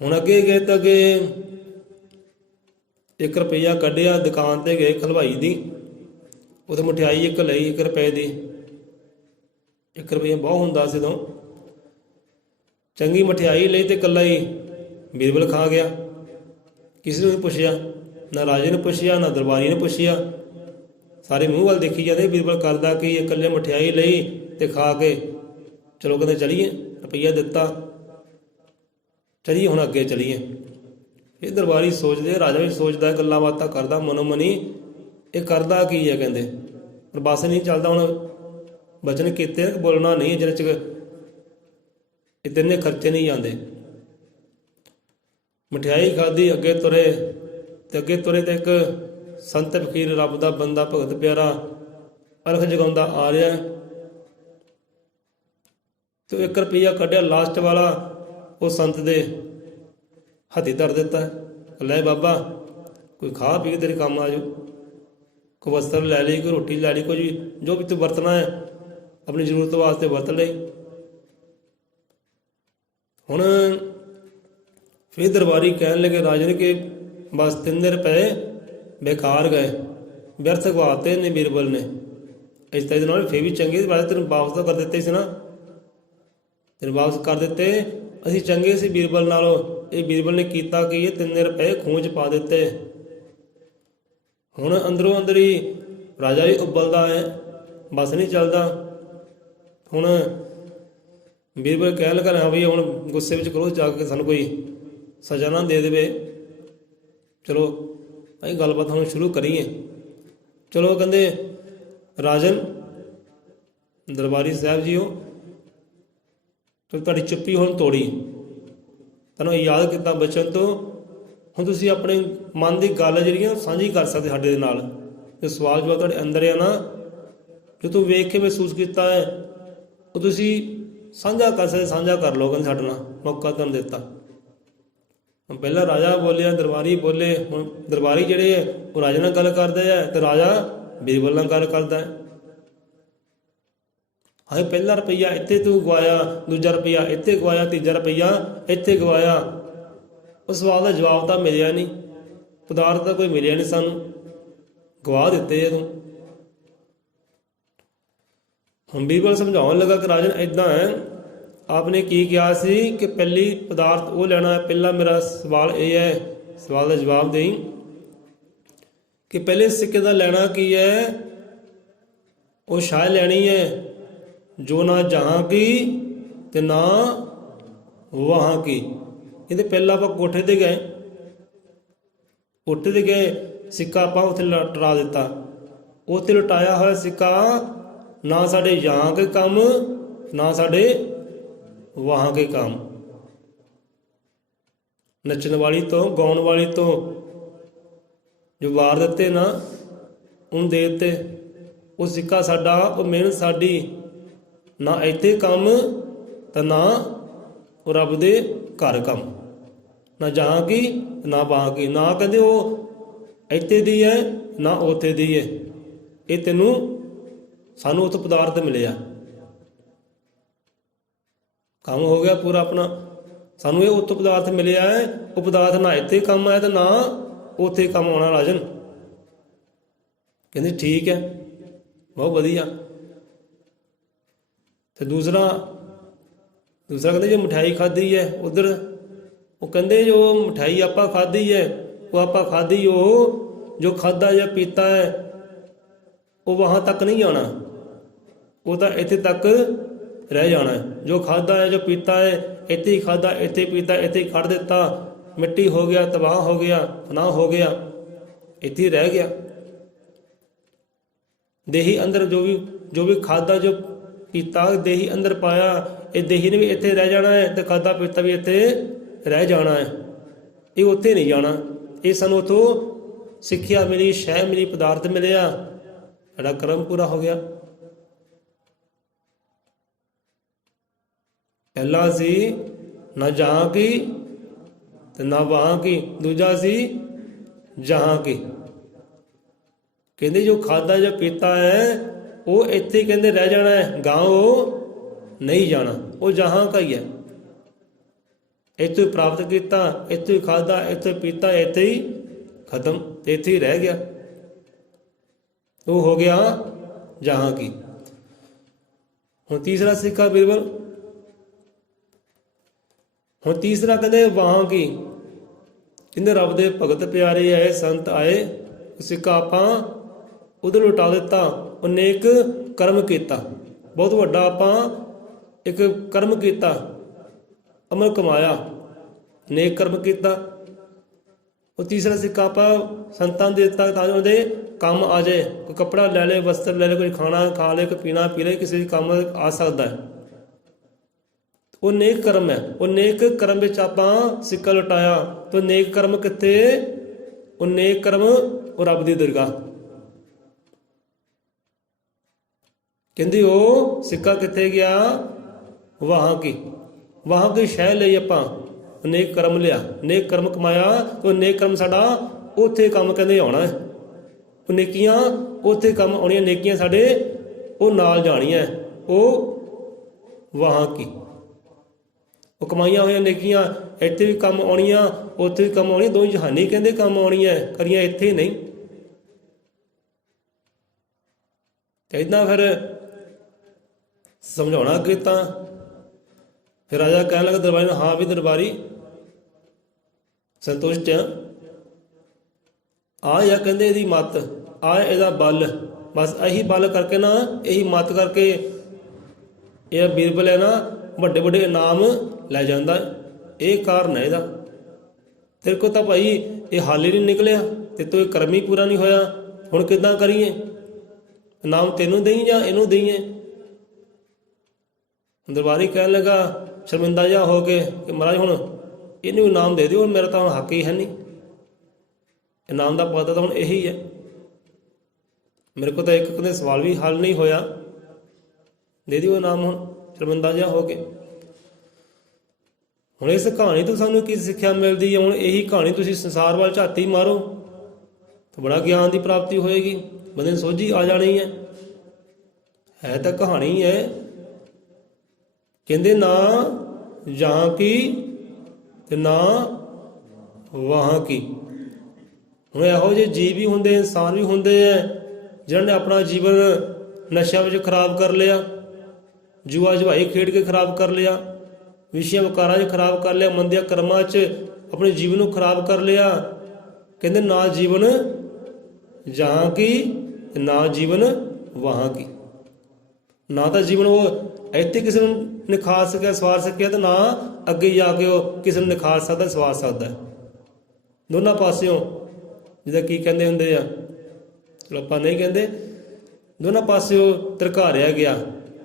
ਹੁਣ ਅੱਗੇ ਗਏ ਤਾਂ ਅੱਗੇ 1 ਰੁਪਈਆ ਕੱਢਿਆ, ਦੁਕਾਨ 'ਤੇ ਗਏ ਹਲਵਾਈ ਦੀ, ਉੱਥੇ ਮਠਿਆਈ ਇੱਕ ਲਈ 1 ਰੁਪਏ ਦੀ। 1 ਰੁਪਈਆ ਬਹੁਤ ਹੁੰਦਾ ਸੀ ਉਦੋਂ। ਚੰਗੀ ਮਠਿਆਈ ਲਈ ਤੇ ਇਕੱਲਾ ਹੀ ਬੀਰਬਲ ਖਾ ਗਿਆ, ਕਿਸੇ ਨੂੰ ਨਹੀਂ ਪੁੱਛਿਆ, ਨਾ ਰਾਜੇ ਨੂੰ ਪੁੱਛਿਆ ਨਾ ਦਰਬਾਰੀ ਨੇ ਪੁੱਛਿਆ। ਸਾਰੇ ਮੂੰਹ ਵੱਲ ਦੇਖੀ ਜਾਂਦੇ ਬੀਰਬਲ ਕਰਦਾ ਕਿ ਇਕੱਲੇ ਮਠਿਆਈ ਲਈ ਤੇ ਖਾ ਕੇ ਚਲੋ ਕਹਿੰਦੇ ਚਲੀਏ, ਰੁਪਈਆ ਦਿੱਤਾ, ਚਲੀਏ ਹੁਣ ਅੱਗੇ ਚਲੀਏ। ਇਹ ਦਰਬਾਰੀ ਸੋਚਦੇ, ਰਾਜਾ ਵੀ ਸੋਚਦਾ, ਗੱਲਾਂ ਬਾਤਾਂ ਕਰਦਾ ਮਨੋ ਮਨੀ, ਇਹ ਕਰਦਾ ਕੀ ਹੈ ਕਹਿੰਦੇ, ਪਰ ਬਸ ਨਹੀਂ ਚੱਲਦਾ। ਹੁਣ ਬਚਨ ਕੀਤੇ ਬੋਲਣਾ ਨਹੀਂ, ਜਿਹਦੇ 'ਚ ਇਹ ਤਿੰਨੇ ਖਰਚੇ ਨਹੀਂ ਜਾਂਦੇ। ਮਠਿਆਈ ਖਾਧੀ, ਅੱਗੇ ਤੁਰੇ ਤੇ ਅੱਗੇ ਤੁਰੇ ਤੇ ਇੱਕ ਸੰਤ ਫਕੀਰ, ਰੱਬ ਦਾ ਬੰਦਾ, ਭਗਤ ਪਿਆਰਾ ਅਰਖ ਜਗਾਉਂਦਾ ਆ ਰਿਹਾ ਤੇ 1 ਰੁਪਈਆ ਕੱਢਿਆ ਲਾਸਟ ਵਾਲਾ, ਉਹ ਸੰਤ ਦੇ ਹੱਥੀ ਧਰ ਦਿੱਤਾ। ਲੈ ਬਾਬਾ, ਕੋਈ ਖਾ ਪੀ ਕੇ ਤੇਰੇ ਕੰਮ ਆ ਜਾਊ, ਕੋਈ ਵਸਤਰ ਲੈ ਲਈ, ਕੋਈ ਰੋਟੀ ਲੈ ਲਈ, ਕੁਝ ਵੀ ਜੋ ਵੀ ਤੂੰ ਵਰਤਣਾ ਹੈ ਆਪਣੀ ਜ਼ਰੂਰਤ ਵਾਸਤੇ ਵਰਤ ਲਈ। ਹੁਣ ਫਿਰ ਦਰਬਾਰੀ ਕਹਿਣ ਲੱਗੇ ਰਾਜਨ ਕਿ ਬਸ 3 ਰੁਪਏ ਬੇਕਾਰ ਗਏ, ਵਿਅਰਥ ਗਵਾਤੇ ਨੇ ਬੀਰਬਲ ਨੇ। ਇਸ ਤਰ੍ਹਾਂ ਦੇ ਨਾਲ ਫੇਰ ਵੀ ਚੰਗੇ ਬਾਅਦ ਤੈਨੂੰ ਵਾਪਸ ਤਾਂ ਕਰ ਦਿੱਤੇ ਸੀ ਨਾ, ਤੈਨੂੰ ਵਾਪਸ ਕਰ ਦਿੱਤੇ, ਅਸੀਂ ਚੰਗੇ ਸੀ ਬੀਰਬਲ ਨਾਲੋਂ। ਇਹ ਬੀਰਬਲ ਨੇ ਕੀਤਾ ਕਿ ਇਹ 3 ਰੁਪਏ ਖੂਹ 'ਚ ਪਾ ਦਿੱਤੇ। ਹੁਣ ਅੰਦਰੋਂ ਅੰਦਰ ਹੀ ਰਾਜਾ ਵੀ ਉਬਲਦਾ ਹੈ, ਬਸ ਨਹੀਂ ਚੱਲਦਾ। ਹੁਣ ਬੀਰਬਲ ਕਹਿਣ ਲੱਗਾ ਹਾਂ ਵੀ ਹੁਣ ਗੁੱਸੇ ਵਿੱਚ ਕਰੋ ਜਾ ਕੇ ਸਾਨੂੰ ਕੋਈ ਸਜ਼ਾ ਨਾ ਦੇ ਦੇਵੇ। ਚਲੋ ਅਸੀਂ ਗੱਲਬਾਤ ਹੁਣ ਸ਼ੁਰੂ ਕਰੀਏ। ਚਲੋ ਕਹਿੰਦੇ ਰਾਜਨ ਦਰਬਾਰੀ ਸਾਹਿਬ ਜੀਓ, ਤੁਹਾਡੀ ਚੁੱਪੀ ਹੁਣ ਤੋੜੀ, ਤੁਹਾਨੂੰ ਯਾਦ ਕੀਤਾ ਬਚਨ ਤੋਂ। ਹੁਣ ਤੁਸੀਂ ਆਪਣੇ ਮਨ ਦੀ ਗੱਲ ਜਿਹੜੀਆਂ ਸਾਂਝੀ ਕਰ ਸਕਦੇ ਸਾਡੇ ਦੇ ਨਾਲ। ਜੋ ਸਵਾਲ ਜਵਾਬ ਤੁਹਾਡੇ ਅੰਦਰ ਆ ਨਾ, ਜੋ ਤੂੰ ਵੇਖ ਕੇ ਮਹਿਸੂਸ ਕੀਤਾ ਹੈ, ਉਹ ਤੁਸੀਂ ਸਾਂਝਾ ਕਰ ਸਕਦੇ, ਸਾਂਝਾ ਕਰ ਲਓ। ਕਹਿੰਦੇ ਸਾਡੇ ਨਾਲ ਮੌਕਾ ਤੁਹਾਨੂੰ ਦਿੱਤਾ। ਪਹਿਲਾਂ ਰਾਜਾ ਬੋਲਿਆ, ਦਰਬਾਰੀ ਬੋਲੇ। ਹੁਣ ਦਰਬਾਰੀ ਜਿਹੜੇ ਹੈ ਉਹ ਰਾਜਾ ਨਾਲ ਗੱਲ ਕਰਦੇ ਆ ਤੇ ਰਾਜਾ ਬੀਰਬਲ ਨਾਲ ਗੱਲ ਕਰਦਾ ਹੈ। ਹਾਂ, ਪਹਿਲਾ ਰੁਪਈਆ ਇੱਥੇ ਤੂੰ ਗਵਾਇਆ, ਦੂਜਾ ਰੁਪਈਆ ਇੱਥੇ ਗਵਾਇਆ, ਤੀਜਾ ਰੁਪਈਆ ਇੱਥੇ ਗਵਾਇਆ। ਉਸ ਸਵਾਲ ਦਾ ਜਵਾਬ ਤਾਂ ਮਿਲਿਆ ਨਹੀਂ, ਪਦਾਰਥ ਤਾਂ ਕੋਈ ਮਿਲਿਆ ਨਹੀਂ ਸਾਨੂੰ, ਗਵਾ ਦਿੱਤੇ ਤੂੰ। ਹੁਣ ਬੀਰਬਲ ਸਮਝਾਉਣ ਲੱਗਾ ਕਿ ਰਾਜਨ ਇੱਦਾਂ ਹੈ, ਆਪਨੇ ਕੀ ਕਿਹਾ ਸੀ ਕਿ ਪਹਿਲੀ ਪਦਾਰਥ ਉਹ ਲੈਣਾ ਹੈ। ਪਹਿਲਾ ਮੇਰਾ ਸਵਾਲ ਇਹ ਹੈ, ਸਵਾਲ ਦਾ ਜਵਾਬ ਦੇਈ ਕਿ ਪਹਿਲੇ ਸਿੱਕੇ ਦਾ ਲੈਣਾ ਕੀ ਹੈ। ਉਹ ਸ਼ਾਹ ਲੈਣੀ ਹੈ ਜੋ ਨਾ ਜਹਾਂ ਕੀ ਤੇ ਨਾ ਵਹਾਂ ਕੀ। ਇਹਦੇ ਪਹਿਲਾਂ ਆਪਾਂ ਕੋਠੇ ਤੇ ਗਏ, ਕੋਠੇ ਤੇ ਗਏ, ਸਿੱਕਾ ਆਪਾਂ ਉੱਥੇ ਲਟਾ ਦਿੱਤਾ। ਉੱਥੇ ਲਟਾਇਆ ਹੋਇਆ ਸਿੱਕਾ ਨਾ ਸਾਡੇ ਯਹਾਂ ਕੇ ਕੰਮ, ਨਾ ਸਾਡੇ ਵਹਾਂ ਕੇ ਕੰਮ। ਨੱਚਣ ਵਾਲੀ ਤੋਂ, ਗਾਉਣ ਵਾਲੀ ਤੋਂ ਜੋ ਵਾਰ ਦਿੱਤੇ ਨਾ, ਉਹਨੂੰ ਦੇ ਦਿੱਤੇ। ਉਹ ਸਿੱਕਾ ਸਾਡਾ, ਉਹ ਮਿਹਨਤ ਸਾਡੀ, ਨਾ ਇੱਥੇ ਕੰਮ ਤਾਂ ਨਾ ਉਹ ਰੱਬ ਦੇ ਘਰ ਕੰਮ, ਨਾ ਜਹਾਂ ਕੀ ਨਾ ਵਹਾਂ ਕੀ। ਨਾ ਕਹਿੰਦੇ ਉਹ ਇੱਥੇ ਦੀ ਹੈ ਨਾ ਉੱਥੇ ਦੀ ਹੈ, ਇਹ ਤੈਨੂੰ ਸਾਨੂੰ ਉੱਥੋਂ ਪਦਾਰਥ ਮਿਲਿਆ, ਕੰਮ ਹੋ ਗਿਆ ਪੂਰਾ ਆਪਣਾ। ਸਾਨੂੰ ਇਹ ਉੱਥੋਂ ਪਦਾਰਥ ਮਿਲਿਆ ਹੈ, ਉਹ ਪਦਾਰਥ ਨਾ ਇੱਥੇ ਕੰਮ ਆਇਆ ਤੇ ਨਾ ਉੱਥੇ ਕੰਮ ਆਉਣਾ। ਰਾਜਨ ਕਹਿੰਦੇ ਠੀਕ ਹੈ, ਬਹੁਤ ਵਧੀਆ। ਤੇ ਦੂਸਰਾ ਕਹਿੰਦੇ ਜੋ ਮਠਿਆਈ ਖਾਧੀ ਹੈ ਉਧਰ, ਉਹ ਕਹਿੰਦੇ ਜੋ ਮਠਿਆਈ ਆਪਾਂ ਖਾਧੀ ਹੈ, ਉਹ ਆਪਾਂ ਖਾਧੀ, ਉਹ ਜੋ ਖਾਧਾ ਜਾਂ ਪੀਤਾ ਹੈ ਉਹ ਵਹਾਂ ਤੱਕ ਨਹੀਂ ਜਾਣਾ, ਉਹ ਤਾਂ ਇੱਥੇ ਤੱਕ ਰਹਿ ਜਾਣਾ ਹੈ। ਜੋ ਖਾਧਾ ਹੈ, ਜੋ ਪੀਤਾ ਹੈ, ਇੱਥੇ ਹੀ ਖਾਧਾ, ਇੱਥੇ ਪੀਤਾ, ਇੱਥੇ ਹੀ ਖੜ ਦਿੱਤਾ, ਮਿੱਟੀ ਹੋ ਗਿਆ, ਤਬਾਹ ਹੋ ਗਿਆ, ਫਨਾਹ ਹੋ ਗਿਆ, ਇੱਥੇ ਹੀ ਰਹਿ ਗਿਆ। ਦੇਹੀ ਅੰਦਰ ਜੋ ਵੀ ਖਾਧਾ ਜੋ ਪੀਤਾ ਦੇਹੀ ਅੰਦਰ ਪਾਇਆ, ਇਹ ਦੇਹੀ ਨੇ ਵੀ ਇੱਥੇ ਰਹਿ ਜਾਣਾ ਹੈ ਤੇ ਖਾਧਾ ਪੀਤਾ ਵੀ ਇੱਥੇ ਰਹਿ ਜਾਣਾ ਹੈ, ਇਹ ਉੱਥੇ ਨਹੀਂ ਜਾਣਾ। ਇਹ ਸਾਨੂੰ ਉੱਥੋਂ ਸਿੱਖਿਆ ਮਿਲੀ, ਸ਼ੈ ਮਿਲੀ, ਪਦਾਰਥ ਮਿਲਿਆ, ਸਾਡਾ ਕਰਮ ਪੂਰਾ ਹੋ ਗਿਆ। ਪਹਿਲਾ ਸੀ ਨਾ ਜਹਾਂ ਕੀ ਤੇ ਨਾ ਵਹਾਂ ਕੀ, ਦੂਜਾ ਸੀ ਜਹਾਂ ਕੀ। ਕਹਿੰਦੇ ਜੋ ਖਾਧਾ ਜੋ ਪੀਤਾ ਹੈ ਉਹ ਇੱਥੇ ਕਹਿੰਦੇ ਰਹਿ ਜਾਣਾ ਹੈ, ਗਾਂਵ ਉਹ ਨਹੀਂ ਜਾਣਾ, ਉਹ ਜਹਾਂ ਕਾ ਹੀ ਹੈ। ਇੱਥੋਂ ਹੀ ਪ੍ਰਾਪਤ ਕੀਤਾ, ਇੱਥੋਂ ਹੀ ਖਾਧਾ, ਇੱਥੋਂ ਹੀ ਪੀਤਾ, ਇੱਥੇ ਹੀ ਖਤਮ, ਤੇ ਇੱਥੇ ਹੀ ਰਹਿ ਗਿਆ, ਉਹ ਹੋ ਗਿਆ ਜਹਾਂ ਕੀ। ਹੁਣ ਤੀਸਰਾ ਸਿੱਕਾ ਬੀਰਬਲ, ਹੁਣ ਤੀਸਰਾ ਕਹਿੰਦੇ ਵਹਾਂ ਕੀ। ਕਹਿੰਦੇ ਰੱਬ ਦੇ ਭਗਤ ਪਿਆਰੇ ਆਏ, ਸੰਤ ਆਏ, ਸਿੱਕਾ ਆਪਾਂ ਉਧਰ ਲੁਟਾ ਦਿੱਤਾ। ਉਹਨੇ ਇੱਕ ਕਰਮ ਕੀਤਾ ਬਹੁਤ ਵੱਡਾ, ਆਪਾਂ ਇੱਕ ਕਰਮ ਕੀਤਾ, ਅਮਲ ਕਮਾਇਆ, ਨੇਕ ਕਰਮ ਕੀਤਾ। ਉਹ ਤੀਸਰਾ ਸਿੱਕਾ ਆਪਾਂ ਸੰਤਾਂ ਦੇ ਦਿੱਤਾ ਤਾਂ ਜੋ ਉਹਦੇ ਕੰਮ ਆ ਜਾਏ। ਕੋਈ ਕੱਪੜਾ ਲੈ ਲੈ, ਵਸਤਰ ਲੈ ਲੈ, ਕੋਈ ਖਾਣਾ ਖਾ ਲੈ, ਕੋਈ ਪੀਣਾ ਪੀ ਲੈ, ਕਿਸੇ ਵੀ ਕੰਮ ਆ ਸਕਦਾ ਹੈ। ਉਹ ਨੇਕ ਕਰਮ ਹੈ। ਉਹ ਨੇਕ ਕਰਮ ਵਿੱਚ ਆਪਾਂ ਸਿੱਕਾ ਲੁਟਾਇਆ ਤਾਂ ਨੇਕ ਕਰਮ ਕਿੱਥੇ? ਉਹ ਨੇਕ ਕਰਮ ਉਹ ਰੱਬ ਦੀ ਦਰਗਾਹ। ਕਹਿੰਦੇ ਉਹ ਸਿੱਕਾ ਕਿੱਥੇ ਗਿਆ? ਵਾਹਾਂ ਕੀ ਸ਼ਹਿ ਲਈ ਆਪਾਂ ਨੇਕ ਕਰਮ ਲਿਆ, ਨੇਕ ਕਰਮ ਕਮਾਇਆ ਤਾਂ ਨੇਕ ਕਰਮ ਸਾਡਾ ਉੱਥੇ ਕੰਮ ਕਹਿੰਦੇ ਆਉਣਾ ਹੈ। ਉਹ ਨੇਕੀਆਂ ਉੱਥੇ ਕੰਮ ਆਉਣੀਆਂ, ਨੇਕੀਆਂ ਸਾਡੇ ਉਹ ਨਾਲ ਜਾਣੀਆਂ। ਉਹ ਵਾਹਾਂ ਕੀ ਉਹ ਕਮਾਈਆਂ ਹੋਈਆਂ ਨੇਕੀਆਂ ਇੱਥੇ ਵੀ ਕੰਮ ਆਉਣੀਆਂ, ਉੱਥੇ ਵੀ ਕੰਮ ਆਉਣੀਆਂ, ਦੋਵੇਂ ਜਹਾਨੀ ਕਹਿੰਦੇ ਕੰਮ ਆਉਣੀਆਂ, ਕਰੀਆਂ ਇੱਥੇ ਹੀ ਨਹੀਂ। ਤੇ ਇੱਦਾਂ ਫਿਰ ਸਮਝਾਉਣਾ ਅੱਗੇ ਤਾਂ ਫਿਰ ਰਾਜਾ ਕਹਿਣ ਲੱਗਾ ਦਰਬਾਰੀ ਨੂੰ, ਹਾਂ ਵੀ ਦਰਬਾਰੀ ਸੰਤੁਸ਼ਟ ਆ ਜਾਂ ਕਹਿੰਦੇ ਇਹਦੀ ਮੱਤ ਆ, ਇਹਦਾ ਬਲ, ਬਸ ਇਹੀ ਬਲ ਕਰਕੇ ਨਾ, ਇਹੀ ਮੱਤ ਕਰਕੇ ਇਹ ਬੀਰਬਲ ਹੈ ਨਾ ਵੱਡੇ ਵੱਡੇ ਇਨਾਮ ਲੈ ਜਾਂਦਾ। ਇਹ ਕਾਰਨ ਹੈ ਇਹਦਾ। ਤੇਰੇ ਕੋਲ ਤਾਂ ਭਾਈ ਇਹ ਹਾਲ ਹੀ ਨਹੀਂ ਨਿਕਲਿਆ, ਤੇ ਤੂੰ ਇਹ ਕਰਮ ਹੀ ਪੂਰਾ ਨਹੀਂ ਹੋਇਆ, ਹੁਣ ਕਿੱਦਾਂ ਕਰੀਏ? ਇਨਾਮ ਤੈਨੂੰ ਦੇਈ ਜਾਂ ਇਹਨੂੰ ਦੇਈਏ? ਦਰਬਾਰੀ ਕਹਿਣ ਲੱਗਾ ਸ਼ਰਮਿੰਦਾ ਜਿਹਾ ਹੋ ਕੇ ਕਿ ਮਹਾਰਾਜ ਹੁਣ ਇਹਨੂੰ ਇਨਾਮ ਦੇ ਦਿਓ, ਮੇਰਾ ਤਾਂ ਹੁਣ ਹੱਕ ਹੀ ਹੈ ਨਹੀਂ, ਇਨਾਮ ਦਾ ਪਤਾ ਤਾਂ ਹੁਣ ਇਹੀ ਹੈ, ਮੇਰੇ ਕੋਲ ਤਾਂ ਇੱਕ ਕਦੇ ਸਵਾਲ ਵੀ ਹੱਲ ਨਹੀਂ ਹੋਇਆ, ਦੇ ਦਿਓ ਇਨਾਮ ਹੁਣ। ਸ਼ਰਮਿੰਦਾ ਜਿਹਾ ਹੋ ਕੇ ਹੁਣ ਇਸ ਕਹਾਣੀ ਤੋਂ ਸਾਨੂੰ ਕੀ ਸਿੱਖਿਆ ਮਿਲਦੀ ਹੈ? ਹੁਣ ਇਹੀ ਕਹਾਣੀ ਤੁਸੀਂ ਸੰਸਾਰ ਵੱਲ ਝਾਤੀ ਮਾਰੋ ਤਾਂ ਬੜਾ ਗਿਆਨ ਦੀ ਪ੍ਰਾਪਤੀ ਹੋਏਗੀ, ਬੰਦੇ ਨੂੰ ਸੋਝੀ ਆ ਜਾਣੀ ਹੈ ਤਾਂ ਕਹਾਣੀ ਹੈ। ਕਹਿੰਦੇ ਨਾ ਜਹਾਂ ਕੀ ਤੇ ਨਾ ਵਾਹਾਂ ਕੀ। ਹੁਣ ਇਹੋ ਜਿਹੇ ਜੀਵ ਵੀ ਹੁੰਦੇ, ਇਨਸਾਨ ਵੀ ਹੁੰਦੇ ਹੈ ਜਿਹਨਾਂ ਨੇ ਆਪਣਾ ਜੀਵਨ ਨਸ਼ਿਆਂ ਵਿੱਚ ਖਰਾਬ ਕਰ ਲਿਆ, ਜੂਆ ਜਵਾਈ ਖੇਡ ਕੇ ਖਰਾਬ ਕਰ ਲਿਆ, ਵਿਸ਼ਿਆਂ ਵਿਕਾਰਾਂ 'ਚ ਖਰਾਬ ਕਰ ਲਿਆ, ਮੰਦਿਆਂ ਕਰਮਾਂ 'ਚ ਆਪਣੇ ਜੀਵਨ ਨੂੰ ਖਰਾਬ ਕਰ ਲਿਆ। ਕਹਿੰਦੇ ਨਾ ਜੀਵਨ ਜਹਾਂ ਕੀ ਤੇ ਨਾ ਜੀਵਨ ਵਾਹਾਂ ਕੀ। ਨਾ ਤਾਂ ਜੀਵਨ ਉਹ ਇੱਥੇ ਕਿਸੇ ਨੂੰ ਨਿਖਾਰ ਸਕਿਆ, ਸਵਾਰ ਸਕਿਆ, ਤੇ ਨਾ ਅੱਗੇ ਜਾ ਕੇ ਉਹ ਕਿਸੇ ਨੂੰ ਨਿਖਾਰ ਸਕਦਾ, ਸਵਾਰ ਸਕਦਾ। ਦੋਨਾਂ ਪਾਸਿਓਂ ਜਿਹਦਾ ਕੀ ਕਹਿੰਦੇ ਹੁੰਦੇ ਆ, ਚਲੋ ਆਪਾਂ ਨਹੀਂ ਕਹਿੰਦੇ, ਦੋਨਾਂ ਪਾਸਿਓਂ ਧਰਕਾਰਿਆ ਗਿਆ,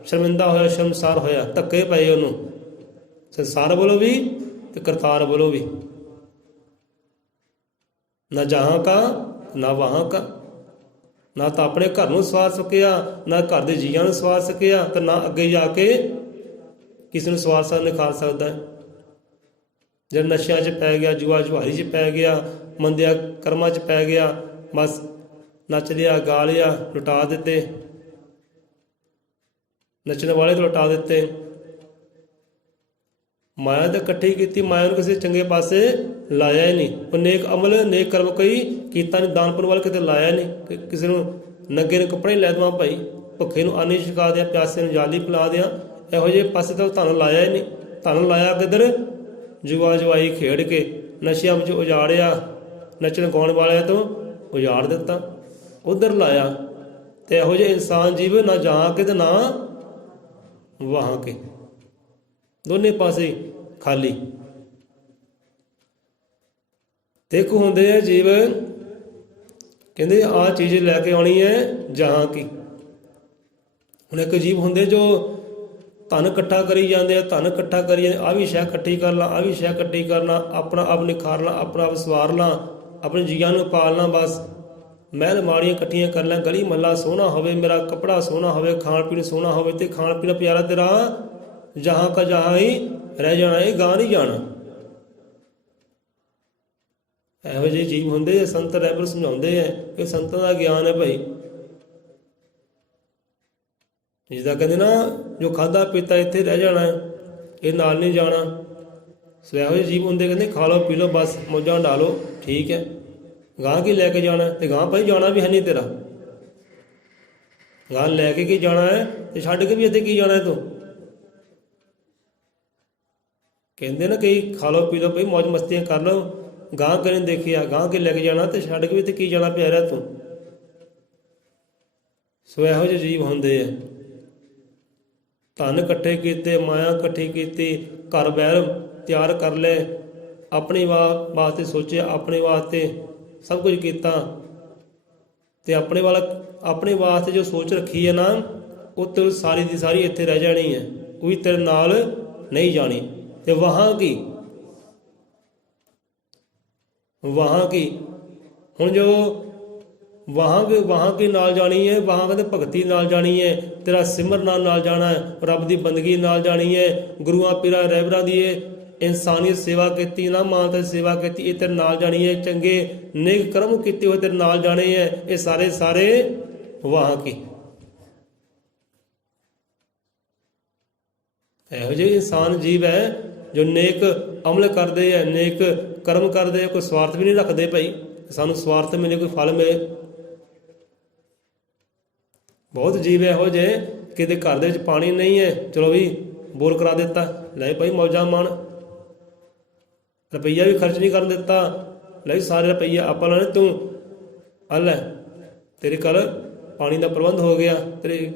ਸ਼ਰਮਿੰਦਾ ਹੋਇਆ, ਸ਼ਰਮਸਾਰ ਹੋਇਆ, ਧੱਕੇ ਪਏ ਉਹਨੂੰ ਸੰਸਾਰ ਵੱਲੋਂ ਵੀ ਤੇ ਕਰਤਾਰ ਵੱਲੋਂ ਵੀ। ਨਾ ਜਹਾਂ ਕਾ ਨਾ ਵਾਹਾਂ ਕਾ। ਨਾ ਤਾਂ ਆਪਣੇ ਘਰ ਨੂੰ ਸਵਾਰ ਸਕਿਆ, ਨਾ ਘਰ ਦੇ ਜੀਆਂ ਨੂੰ ਸਵਾਰ ਸਕਿਆ, ਤੇ ਨਾ ਅੱਗੇ ਜਾ ਕੇ ਕਿਸੇ ਨੂੰ ਸਵਾਰ ਸਕਦਾ, ਨਿਖਾਰ ਸਕਦਾ। ਜਦ ਨਸ਼ਿਆਂ 'ਚ ਪੈ ਗਿਆ, ਜੂਆ ਜੁਹਾਰੀ 'ਚ ਪੈ ਗਿਆ, ਮੰਦਿਆਂ ਕਰਮਾਂ 'ਚ ਪੈ ਗਿਆ, ਬਸ ਨੱਚ ਲਿਆ, ਗਾ ਲਿਆ, ਲੁਟਾ ਦਿੱਤੇ, ਨੱਚਣ ਵਾਲੇ ਤੋਂ ਲੁਟਾ ਦਿੱਤੇ। ਮਾਇਆ ਤਾਂ ਇਕੱਠੀ ਕੀਤੀ, ਮਾਇਆ ਨੂੰ ਕਿਸੇ ਚੰਗੇ ਪਾਸੇ ਲਾਇਆ ਹੀ ਨਹੀਂ। ਉਹ ਨੇਕ ਅਮਲ ਨੇਕ ਕਰਮ ਕੋਈ ਕੀਤਾ ਨਹੀਂ, ਦਾਨ ਪੁੰਨ ਵੱਲ ਕਿਤੇ ਲਾਇਆ ਨਹੀਂ। ਕਿਸੇ ਨੂੰ ਨੰਗੇ ਨੂੰ ਕੱਪੜੇ ਲੈ ਦੇਵਾਂ ਭਾਈ, ਭੁੱਖੇ ਨੂੰ ਆਨੀ ਛਕਾ ਦਿਆਂ, ਪਿਆਸੇ ਨੂੰ ਜਾਲੀ ਪਿਲਾ ਦਿਆਂ, ਇਹੋ ਜਿਹੇ ਪਾਸੇ ਤਾਂ ਧਨ ਲਾਇਆ ਹੀ ਨਹੀਂ। ਧਨ ਲਾਇਆ ਕਿੱਧਰ? ਜੂਆ ਜਵਾਈ ਖੇਡ ਕੇ ਨਸ਼ਿਆਂ ਵਿੱਚ ਉਜਾੜਿਆ, ਨੱਚਣ ਗਾਉਣ ਵਾਲਿਆਂ ਤੋਂ ਉਜਾੜ ਦਿੱਤਾ, ਉੱਧਰ ਲਾਇਆ। ਤੇ ਇਹੋ ਜਿਹੇ ਇਨਸਾਨ ਜੀਵ ਨਾ ਜਹਾਂ ਕੇ ਤੇ ਨਾ ਵਾਹਾਂ ਕੇ, ਦੋਨੇ ਪਾਸੇ ਖਾਲੀ। ਤੇ ਇੱਕ ਹੁੰਦੇ ਆ ਜੀਵ ਕਹਿੰਦੇ ਆਹ ਚੀਜ਼ ਲੈ ਕੇ ਆਉਣੀ ਹੈ ਜਹਾਂ ਕੀ। ਹੁਣ ਇੱਕ ਜੀਵ ਹੁੰਦੇ ਜੋ ਧਨ ਇਕੱਠਾ ਕਰੀ ਜਾਂਦੇ ਆ, ਧਨ ਇਕੱਠਾ ਕਰੀ ਜਾਂਦੇ, ਆਹ ਵੀ ਸ਼ੈ ਇਕੱਠੀ ਕਰ ਲਾਂ, ਆਹ ਵੀ ਸ਼ੈ ਇਕੱਠੀ ਕਰਨਾ, ਆਪਣਾ ਆਪ ਨਿਖਾਰਨਾ, ਆਪਣਾ ਆਪ ਸਵਾਰਨਾ, ਆਪਣੇ ਜੀਆਂ ਨੂੰ ਪਾਲਣਾ, ਬਸ ਮਹਿਲ ਮਾੜੀਆਂ ਇਕੱਠੀਆਂ ਕਰ ਲੈ, ਗਲੀ ਮੱਲਾ ਸੋਹਣਾ ਹੋਵੇ, ਮੇਰਾ ਕੱਪੜਾ ਸੋਹਣਾ ਹੋਵੇ, ਖਾਣ ਪੀਣ ਸੋਹਣਾ ਹੋਵੇ, ਤੇ ਖਾਣ ਪੀਣ ਪਿਆਰਾ ਤੇਰਾ ਜਹਾਂ ਕਾ ਜਹਾਂ ਹੀ ਰਹਿ ਜਾਣਾ, ਇਹ ਗਾਂ ਨਹੀਂ ਜਾਣਾ। ਇਹੋ ਜਿਹੇ ਜੀਵ ਹੁੰਦੇ ਆ, ਸੰਤ ਰਹਿਬਰ ਸਮਝਾਉਂਦੇ ਆ ਕਿ ਸੰਤਾਂ ਦਾ ਗਿਆਨ ਹੈ ਭਾਈ, ਜਿਸਦਾ ਕਹਿੰਦੇ ਨਾ ਜੋ ਖਾਧਾ ਪੀਤਾ ਇੱਥੇ ਰਹਿ ਜਾਣਾ, ਇਹ ਨਾਲ ਨਹੀਂ ਜਾਣਾ। ਸੋ ਇਹੋ ਜਿਹੇ ਜੀਵ ਹੁੰਦੇ ਕਹਿੰਦੇ ਖਾ ਲਓ ਪੀ ਲਓ, ਬਸ ਮੌਜਾਂ ਡਾ ਲਓ, ਠੀਕ ਹੈ, ਗਾਂ ਕੀ ਲੈ ਕੇ ਜਾਣਾ? ਤੇ ਗਾਂ ਭਾਈ ਜਾਣਾ ਵੀ ਹੈ ਨਹੀਂ ਤੇਰਾ, ਗਾਂ ਲੈ ਕੇ ਕੀ ਜਾਣਾ ਹੈ, ਤੇ ਛੱਡ ਕੇ ਵੀ ਇੱਥੇ ਕੀ ਜਾਣਾ ਤੂੰ? ਕਹਿੰਦੇ ਨਾ ਕਈ ਖਾ ਲਓ ਪੀ ਲਓ ਭਾਈ, ਮੌਜ ਮਸਤੀਆਂ ਕਰ ਲਓ, ਗਾਂ ਕਰੇ ਦੇਖਿਆ, ਗਾਂ ਕੇ ਲੈ ਕੇ ਜਾਣਾ, ਤੇ ਛੱਡ ਕੇ ਵੀ ਤੇ ਕੀ ਜਾਣਾ ਪਿਆਰਾ ਤੂੰ? ਸੋ ਇਹੋ ਜਿਹੇ ਜੀਵ ਹੁੰਦੇ ਆ। ਧਨ ਇਕੱਠੇ ਕੀਤੇ, ਮਾਇਆ ਇਕੱਠੀ ਕੀਤੀ, ਘਰ ਬਹਿਰ ਤਿਆਰ ਕਰ ਲਏ, ਆਪਣੇ ਵਾਸਤੇ ਸੋਚਿਆ, ਆਪਣੇ ਵਾਸਤੇ ਸਭ ਕੁਝ ਕੀਤਾ, ਤੇ ਆਪਣੇ ਵਾਸਤੇ ਜੋ ਸੋਚ ਰੱਖੀ ਹੈ ਨਾ, ਉਹ ਤੇ ਸਾਰੀ ਦੀ ਸਾਰੀ ਇੱਥੇ ਰਹਿ ਜਾਣੀ ਹੈ, ਉਹ ਵੀ ਤੇਰੇ ਨਾਲ नहीं जानी। तो वहाँ की हुण जो वहाँ की नाल जानी है, वहाँ कहते भगती नाल जानी है, तेरा सिमरन नाल जाना है, रब की बंदगी नाल जानी है, गुरुआं पीरां रहबरां दी इंसानियत सेवा की ना मानता सेवा की, ये तेरे नाल जानी है। चंगे नेक कर्म किए हुए तेरे नाल जाने हैं, ये सारे सारे वहाँ की। ਇਹੋ ਜਿਹੇ ਇਨਸਾਨ ਜੀਵ ਹੈ ਜੋ ਨੇਕ ਅਮਲ ਕਰਦੇ ਹੈ, ਨੇਕ ਕਰਮ ਕਰਦੇ ਹੈ, ਕੋਈ ਸਵਾਰਥ ਵੀ ਨਹੀਂ ਰੱਖਦੇ ਭਾਈ ਸਾਨੂੰ ਸਵਾਰਥ ਮਿਲੇ, ਕੋਈ ਫਲ ਮਿਲੇ। ਬਹੁਤ ਜੀਵ ਇਹੋ ਜਿਹੇ ਕਿਤੇ ਘਰ ਦੇ ਵਿੱਚ ਪਾਣੀ ਨਹੀਂ ਹੈ, ਚਲੋ ਵੀ ਬੋਰ ਕਰਾ ਦਿੱਤਾ, ਲੈ ਭਾਈ ਮੌਜਾਂ ਮਾਣ, ਰੁਪਈਆ ਵੀ ਖਰਚ ਨਹੀਂ ਕਰਨ ਦਿੱਤਾ, ਲੈ ਸਾਰੇ ਰੁਪਈਆ ਆਪਾਂ ਲਾਣੇ, ਤੂੰ ਆ ਲੈ ਤੇਰੇ ਕੱਲ ਪਾਣੀ ਦਾ ਪ੍ਰਬੰਧ ਹੋ ਗਿਆ, ਤੇਰੇ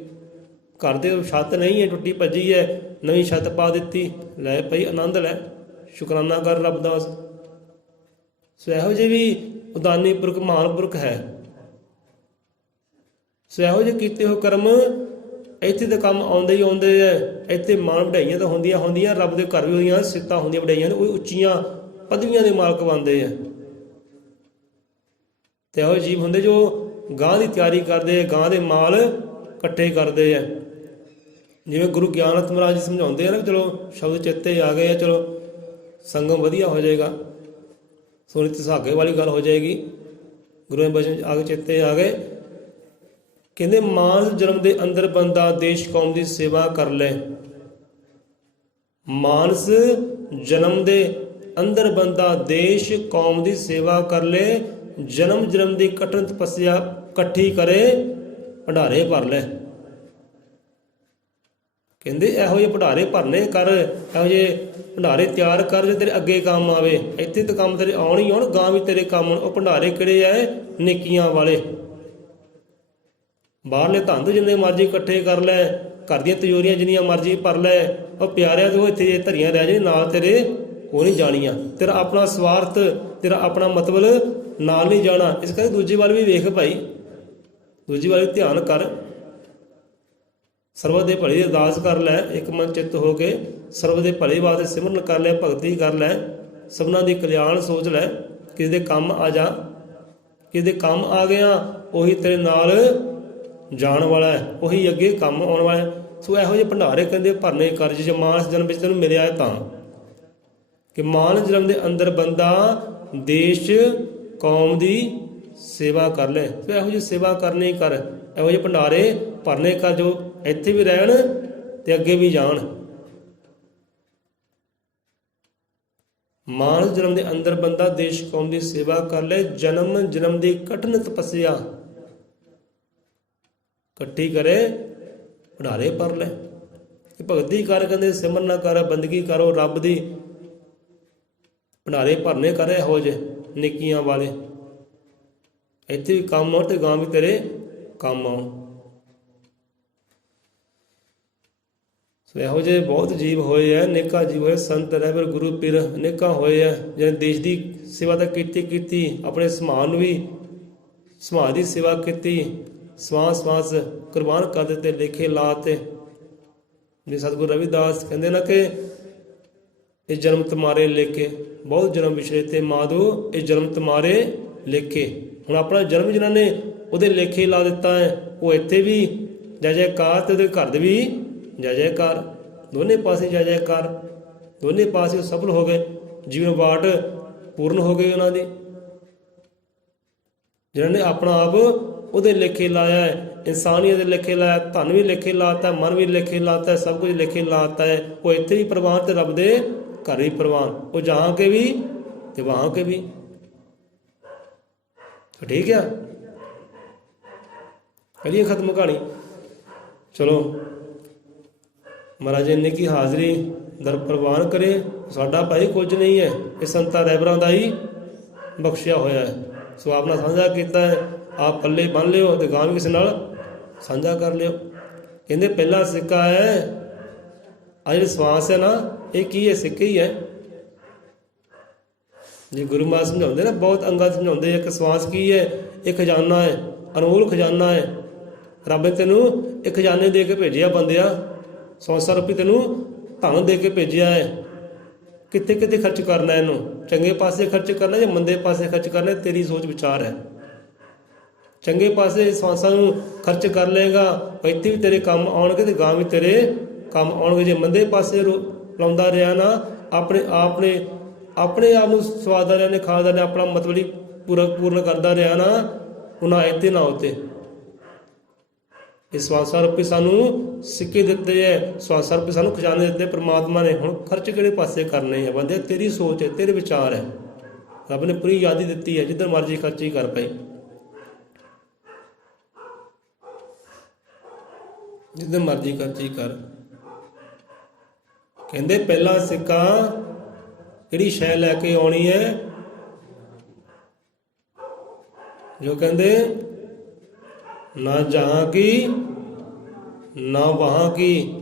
ਘਰ ਦੇ ਛੱਤ ਨਹੀਂ ਹੈ, ਟੁੱਟੀ ਭੱਜੀ ਹੈ, ਨਵੀਂ ਛੱਤ ਪਾ ਦਿੱਤੀ, ਲੈ ਭਾਈ ਆਨੰਦ ਲੈ, ਸ਼ੁਕਰਾਨਾ ਕਰ ਰੱਬ ਦਾ। ਸੋ ਇਹੋ ਜਿਹੇ ਵੀ ਉਦਾਨੀ ਪੁਰਖ ਮਹਾਨ ਪੁਰਖ ਹੈ। ਸੋ ਇਹੋ ਜਿਹੇ ਕੀਤੇ ਹੋਏ ਕਰਮ ਇੱਥੇ ਤਾਂ ਕੰਮ ਆਉਂਦੇ ਹੀ ਆਉਂਦੇ ਹੈ। ਇੱਥੇ ਮਾਣ ਵਡਾਈਆਂ ਤਾਂ ਹੁੰਦੀਆਂ ਰੱਬ ਦੇ ਘਰ ਵੀ ਉਹਦੀਆਂ ਸਿੱਤਾਂ ਹੁੰਦੀਆਂ ਵਡਾਈਆਂ, ਉਹ ਉੱਚੀਆਂ ਪਦਵੀਆਂ ਦੇ ਮਾਲਕ ਬਣਦੇ ਹੈ। ਤੇ ਇਹੋ ਜੀਵ ਹੁੰਦੇ ਜੋ ਗਾਂ ਦੀ ਤਿਆਰੀ ਕਰਦੇ, ਗਾਂ ਦੇ ਮਾਲ ਇਕੱਠੇ ਕਰਦੇ ਹੈ। ਜਿਵੇਂ ਗੁਰੂ ਗਿਆਨਤ ਮਹਾਰਾਜ ਜੀ ਸਮਝਾਉਂਦੇ ਆ ਨਾ, ਚਲੋ ਸ਼ਬਦ ਚੇਤੇ ਆ ਗਏ ਆ, ਚਲੋ ਸੰਗਮ ਵਧੀਆ ਹੋ ਜਾਏਗਾ, ਸੋਨੀ ਤੇ ਸੁਹਾਗੇ ਵਾਲੀ ਗੱਲ ਹੋ ਜਾਏਗੀ, ਗੁਰੂ ਦੇ ਬਚਨ ਆ ਕੇ ਚੇਤੇ ਆ ਗਏ। ਕਹਿੰਦੇ ਮਾਨਸ ਜਨਮ ਦੇ ਅੰਦਰ ਬੰਦਾ ਦੇਸ਼ ਕੌਮ ਦੀ ਸੇਵਾ ਕਰ ਲੈ। ਮਾਨਸ ਜਨਮ ਦੇ ਅੰਦਰ ਬੰਦਾ ਦੇਸ਼ ਕੌਮ ਦੀ ਸੇਵਾ ਕਰ ਲੈ, ਜਨਮ ਦੀ ਕਠਿਨ ਤਪੱਸਿਆ ਇਕੱਠੀ ਕਰੇ, ਭੰਡਾਰੇ ਭਰ ਲੈ। ਕਹਿੰਦੇ ਇਹੋ ਜਿਹੇ ਭੰਡਾਰੇ ਭਰਨੇ ਕਰ, ਇਹੋ ਜਿਹੇ ਭੰਡਾਰੇ ਤਿਆਰ ਕਰ ਜੇ ਤੇਰੇ ਅੱਗੇ ਕੰਮ ਆਵੇ। ਇੱਥੇ ਤਾਂ ਕੰਮ ਤੇਰੇ ਆਉਣ ਹੀ ਆਉਣ, ਗਾਂ ਵੀ ਤੇਰੇ ਕੰਮ। ਉਹ ਭੰਡਾਰੇ ਕਿਹੜੇ ਐ? ਨੇਕੀਆਂ ਵਾਲੇ। ਬਾਹਰਲੇ ਧੰਦ ਜਿੰਨੇ ਮਰਜ਼ੀ ਇਕੱਠੇ ਕਰ ਲੈ, ਘਰ ਦੀਆਂ ਤਿਜੋਰੀਆਂ ਜਿੰਨੀਆਂ ਮਰਜ਼ੀ ਭਰ ਲੈ, ਉਹ ਪਿਆਰਿਆਂ ਤੋਂ ਇੱਥੇ ਧਰੀਆਂ ਰਹਿ ਜੇ, ਨਾਲ ਤੇਰੇ ਉਹ ਨਹੀਂ ਜਾਣੀਆਂ। ਤੇਰਾ ਆਪਣਾ ਸਵਾਰਥ, ਤੇਰਾ ਆਪਣਾ ਮਤਲਬ ਨਾਲ ਨਹੀਂ ਜਾਣਾ। ਇਸ ਕਰਕੇ ਦੂਜੇ ਵੱਲ ਵੀ ਵੇਖ ਭਾਈ, ਦੂਜੀ ਵੱਲ ਵੀ ਧਿਆਨ ਕਰ। ਸਰਬ ਦੇ ਭਲੇ ਦੀ ਅਰਦਾਸ ਕਰ ਲੈ, ਇੱਕ ਮਨ ਚਿੱਤ ਹੋ ਕੇ ਸਰਬ ਦੇ ਭਲੇ ਵਾਸਤੇ ਸਿਮਰਨ ਕਰ ਲੈ, ਭਗਤੀ ਕਰ ਲੈ, ਸਭਨਾਂ ਦੀ ਕਲਿਆਣ ਸੋਚ ਲੈ। ਕਿਸੇ ਦੇ ਕੰਮ ਆ ਜਾ, ਕਿਸੇ ਦੇ ਕੰਮ ਆ ਗਿਆ, ਉਹੀ ਤੇਰੇ ਨਾਲ ਜਾਣ ਵਾਲਾ ਹੈ, ਉਹੀ ਅੱਗੇ ਕੰਮ ਆਉਣ ਵਾਲਾ ਹੈ। ਸੋ ਇਹੋ ਜਿਹੇ ਭੰਡਾਰੇ ਕਹਿੰਦੇ ਭਰਨੇ ਕਰ, ਜੇ ਮਾਨਸ ਜਨਮ ਵਿੱਚ ਤੈਨੂੰ ਮਿਲਿਆ ਹੈ ਤਾਂ। ਕਿ ਮਾਨਸ ਜਨਮ ਦੇ ਅੰਦਰ ਬੰਦਾ ਦੇਸ਼ ਕੌਮ ਦੀ ਸੇਵਾ ਕਰ ਲੈ। ਸੋ ਇਹੋ ਜਿਹੀ ਸੇਵਾ ਕਰਨੀ ਕਰ, ਇਹੋ ਜਿਹੇ ਭੰਡਾਰੇ ਭਰਨੇ ਕਰ, ਜੋ ਇੱਥੇ ਵੀ ਰਹਿਣ ਤੇ ਅੱਗੇ ਵੀ ਜਾਣ। ਮਾਨਸ ਜਨਮ ਦੇ ਅੰਦਰ ਬੰਦਾ ਦੇਸ਼ ਕੌਮ ਦੀ ਸੇਵਾ ਕਰ ਲੈ, ਜਨਮ ਦੀ ਕਠਿਨ ਤਪੱਸਿਆ ਇਕੱਠੀ ਕਰੇ, ਭੰਡਾਰੇ ਭਰ ਲੈ। ਭਗਤੀ ਕਰ, ਕਹਿੰਦੇ ਸਿਮਰਨ ਕਰ, ਬੰਦਗੀ ਕਰੋ ਰੱਬ ਦੀ, ਭੰਡਾਰੇ ਭਰਨੇ ਕਰ ਇਹੋ ਜਿਹੇ ਨੇਕੀਆਂ ਵਾਲੇ। ਇੱਥੇ ਵੀ ਕੰਮ ਆਉਣ ਤੇ ਗਾਂ ਵੀ ਤੇਰੇ ਕੰਮ ਆਉਣ। ਸੋ ਇਹੋ ਜਿਹੇ ਬਹੁਤ ਜੀਵ ਹੋਏ ਹੈ, ਅਨੇਕਾਂ ਜੀਵ ਹੋਏ, ਸੰਤ ਰਹਿਬਰ ਗੁਰੂ ਪੀਰ ਅਨੇਕਾਂ ਹੋਏ ਹੈ, ਜਿਹਨੇ ਦੇਸ਼ ਦੀ ਸੇਵਾ ਤਾਂ ਕੀਤੀ, ਆਪਣੇ ਸਮਾਜ ਨੂੰ ਵੀ, ਸਮਾਜ ਦੀ ਸੇਵਾ ਕੀਤੀ, ਸਵਾਸ ਕੁਰਬਾਨ ਕਰ ਦਿੱਤੇ, ਲੇਖੇ ਲਾਤੇ। ਜੇ ਸਤਿਗੁਰੂ ਰਵਿਦਾਸ ਕਹਿੰਦੇ ਨਾ ਕਿ ਇਹ ਜਨਮ ਤੁਮਾਰੇ ਲੇਖੇ, ਬਹੁਤ ਜਨਮ ਵਿਛੜੇ ਤੇ ਮਾਧੋ, ਇਹ ਜਨਮ ਤੁਮਾਰੇ ਲੇਖੇ। ਹੁਣ ਆਪਣਾ ਜਨਮ ਜਿਨ੍ਹਾਂ ਨੇ ਉਹਦੇ ਲੇਖੇ ਲਾ ਦਿੱਤਾ ਹੈ, ਉਹ ਇੱਥੇ ਵੀ ਜੈ ਜੈਕਾਰ ਤੇ ਉਹਦੇ ਘਰ ਦੇ ਵੀ ਜੈ ਜੈਕਾਰ, ਦੋਨੇ ਪਾਸੇ ਜੈ ਜੈਕਾਰ, ਦੋਨੇ ਪਾਸੇ ਸਫਲ ਹੋ ਗਏ, ਜੀਵਨ ਬਾਟ ਪੂਰਨ ਹੋ ਗਈ ਉਹਨਾਂ ਦੀ। ਜਿਹਨਾਂ ਨੇ ਆਪਣਾ ਆਪ ਉਹਦੇ ਲੇਖੇ ਲਾਇਆ ਹੈ, ਇਨਸਾਨੀਅਤ ਦੇ ਲੇਖੇ ਲਾਇਆ, ਧਨ ਵੀ ਲੇਖੇ ਲਾਤਾ, ਮਨ ਵੀ ਲੇਖੇ ਲਾਤਾ, ਸਭ ਕੁਝ ਲੇਖੇ ਲਾਤਾ ਹੈ। ਉਹ ਇੱਥੇ ਵੀ ਪ੍ਰਵਾਨ ਤੇ ਰੱਬ ਦੇ ਘਰ ਵੀ ਪ੍ਰਵਾਨ, ਉਹ ਜਹਾਂ ਕੇ ਵੀ ਤੇ ਵਹਾਂ ਕੇ ਵੀ। ਠੀਕ ਆ, ਕਰੀਏ ਖਤਮ ਕਹਾਣੀ। ਚਲੋ ਮਹਾਰਾਜ ਨੇ ਕੀ ਹਾਜ਼ਰੀ ਦਰ ਪ੍ਰਵਾਨ ਕਰੇ। ਸਾਡਾ ਭਾਈ ਕੁਝ ਨਹੀਂ ਹੈ, ਇਹ ਸੰਤਾਂ ਰਹਿਬਰਾਂ ਦਾ ਹੀ ਬਖਸ਼ਿਆ ਹੋਇਆ ਹੈ। ਸੋ ਆਪ ਨਾਲ ਸਾਂਝਾ ਕੀਤਾ ਹੈ, ਆਪ ਪੱਲੇ ਬੰਨ੍ਹ ਲਿਓ ਤੇ ਗਾਂ ਵੀ ਕਿਸੇ ਨਾਲ ਸਾਂਝਾ ਕਰ ਲਿਓ। ਕਹਿੰਦੇ ਪਹਿਲਾ ਸਿੱਕਾ ਹੈ, ਆ ਜਿਹੜੇ ਸਵਾਸ ਹੈ ਨਾ, ਇਹ ਕੀ ਹੈ? ਸਿੱਕੇ ਹੀ ਹੈ। ਜੇ ਗੁਰੂ ਮਹਾਰਾਜ ਸਮਝਾਉਂਦੇ ਨਾ, ਬਹੁਤ ਅੰਗਾਂ ਸਮਝਾਉਂਦੇ, ਇੱਕ ਸਵਾਸ ਕੀ ਹੈ? ਇਹ ਖਜ਼ਾਨਾ ਹੈ, ਅਨਮੋਲ ਖਜ਼ਾਨਾ ਹੈ। ਰੱਬ ਨੇ ਤੈਨੂੰ ਇਹ ਖਜ਼ਾਨੇ ਦੇ ਕੇ ਭੇਜਿਆ ਬੰਦਿਆ, ਸੰਸਾਰ ਰੂਪੀ ਤੈਨੂੰ ਧਨ ਦੇ ਕੇ ਭੇਜਿਆ ਹੈ, ਕਿੱਥੇ ਕਿੱਥੇ ਖਰਚ ਕਰਨਾ, ਇਹਨੂੰ ਚੰਗੇ ਪਾਸੇ ਖਰਚ ਕਰਨਾ ਜਾਂ ਮੰਦੇ ਪਾਸੇ ਖਰਚ ਕਰਨਾ, ਤੇਰੀ ਸੋਚ ਵਿਚਾਰ ਹੈ। ਚੰਗੇ ਪਾਸੇ ਸਵਾਸਾਂ ਨੂੰ ਖਰਚ ਕਰ ਲਏਗਾ, ਇੱਥੇ ਵੀ ਤੇਰੇ ਕੰਮ ਆਉਣਗੇ ਤੇ ਗਾਂ ਵੀ ਤੇਰੇ ਕੰਮ ਆਉਣਗੇ। ਜੇ ਮੰਦੇ ਪਾਸੇ ਲਾਉਂਦਾ ਰਿਹਾ ਨਾ, ਆਪਣੇ ਆਪ ਨੂੰ ਸਵਾਦਾ ਰਿਹਾ ਨੇ, ਖਾਦਾ ਰਿਹਾ, ਆਪਣਾ ਮਤਲਬ ਹੀ ਪੂਰਨ ਕਰਦਾ ਰਿਹਾ ਨਾ, ਉਹ ਨਾ ਇੱਥੇ ਨਾ ਉੱਤੇ। ਇਹ ਸਵਾਸਾਂ ਰੂਪੀ ਸਾਨੂੰ ਸਿੱਕੇ ਦਿੱਤੇ ਹੈ, ਸਵਾਸਾਂ ਰੂਪੀ ਸਾਨੂੰ ਖਜ਼ਾਨੇ ਦਿੱਤੇ ਪ੍ਰਮਾਤਮਾ ਨੇ। ਹੁਣ ਖਰਚ ਕਿਹੜੇ ਪਾਸੇ ਕਰਨੇ ਹੈ ਬੰਦੇ, ਤੇਰੀ ਸੋਚ ਹੈ, ਤੇਰੇ ਵਿਚਾਰ ਹੈ। ਰੱਬ ਨੇ ਪੂਰੀ ਆਜ਼ਾਦੀ ਦਿੱਤੀ ਹੈ, ਜਿੱਧਰ ਮਰਜ਼ੀ ਖਰਚੀ ਕਰ ਪਈ, ਜਿੱਧਰ ਮਰਜ਼ੀ ਖਰਚੀ ਕਰ। ਕਹਿੰਦੇ ਪਹਿਲਾ ਸਿੱਕਾ ਕਿਹੜੀ ਸ਼ੈ ਲੈ ਕੇ ਆਉਣੀ ਹੈ, ਜੋ ਕਹਿੰਦੇ ਨਾ ਜਹਾਂ ਕੀ ਨਾ ਵਹਾਂ ਕੀ,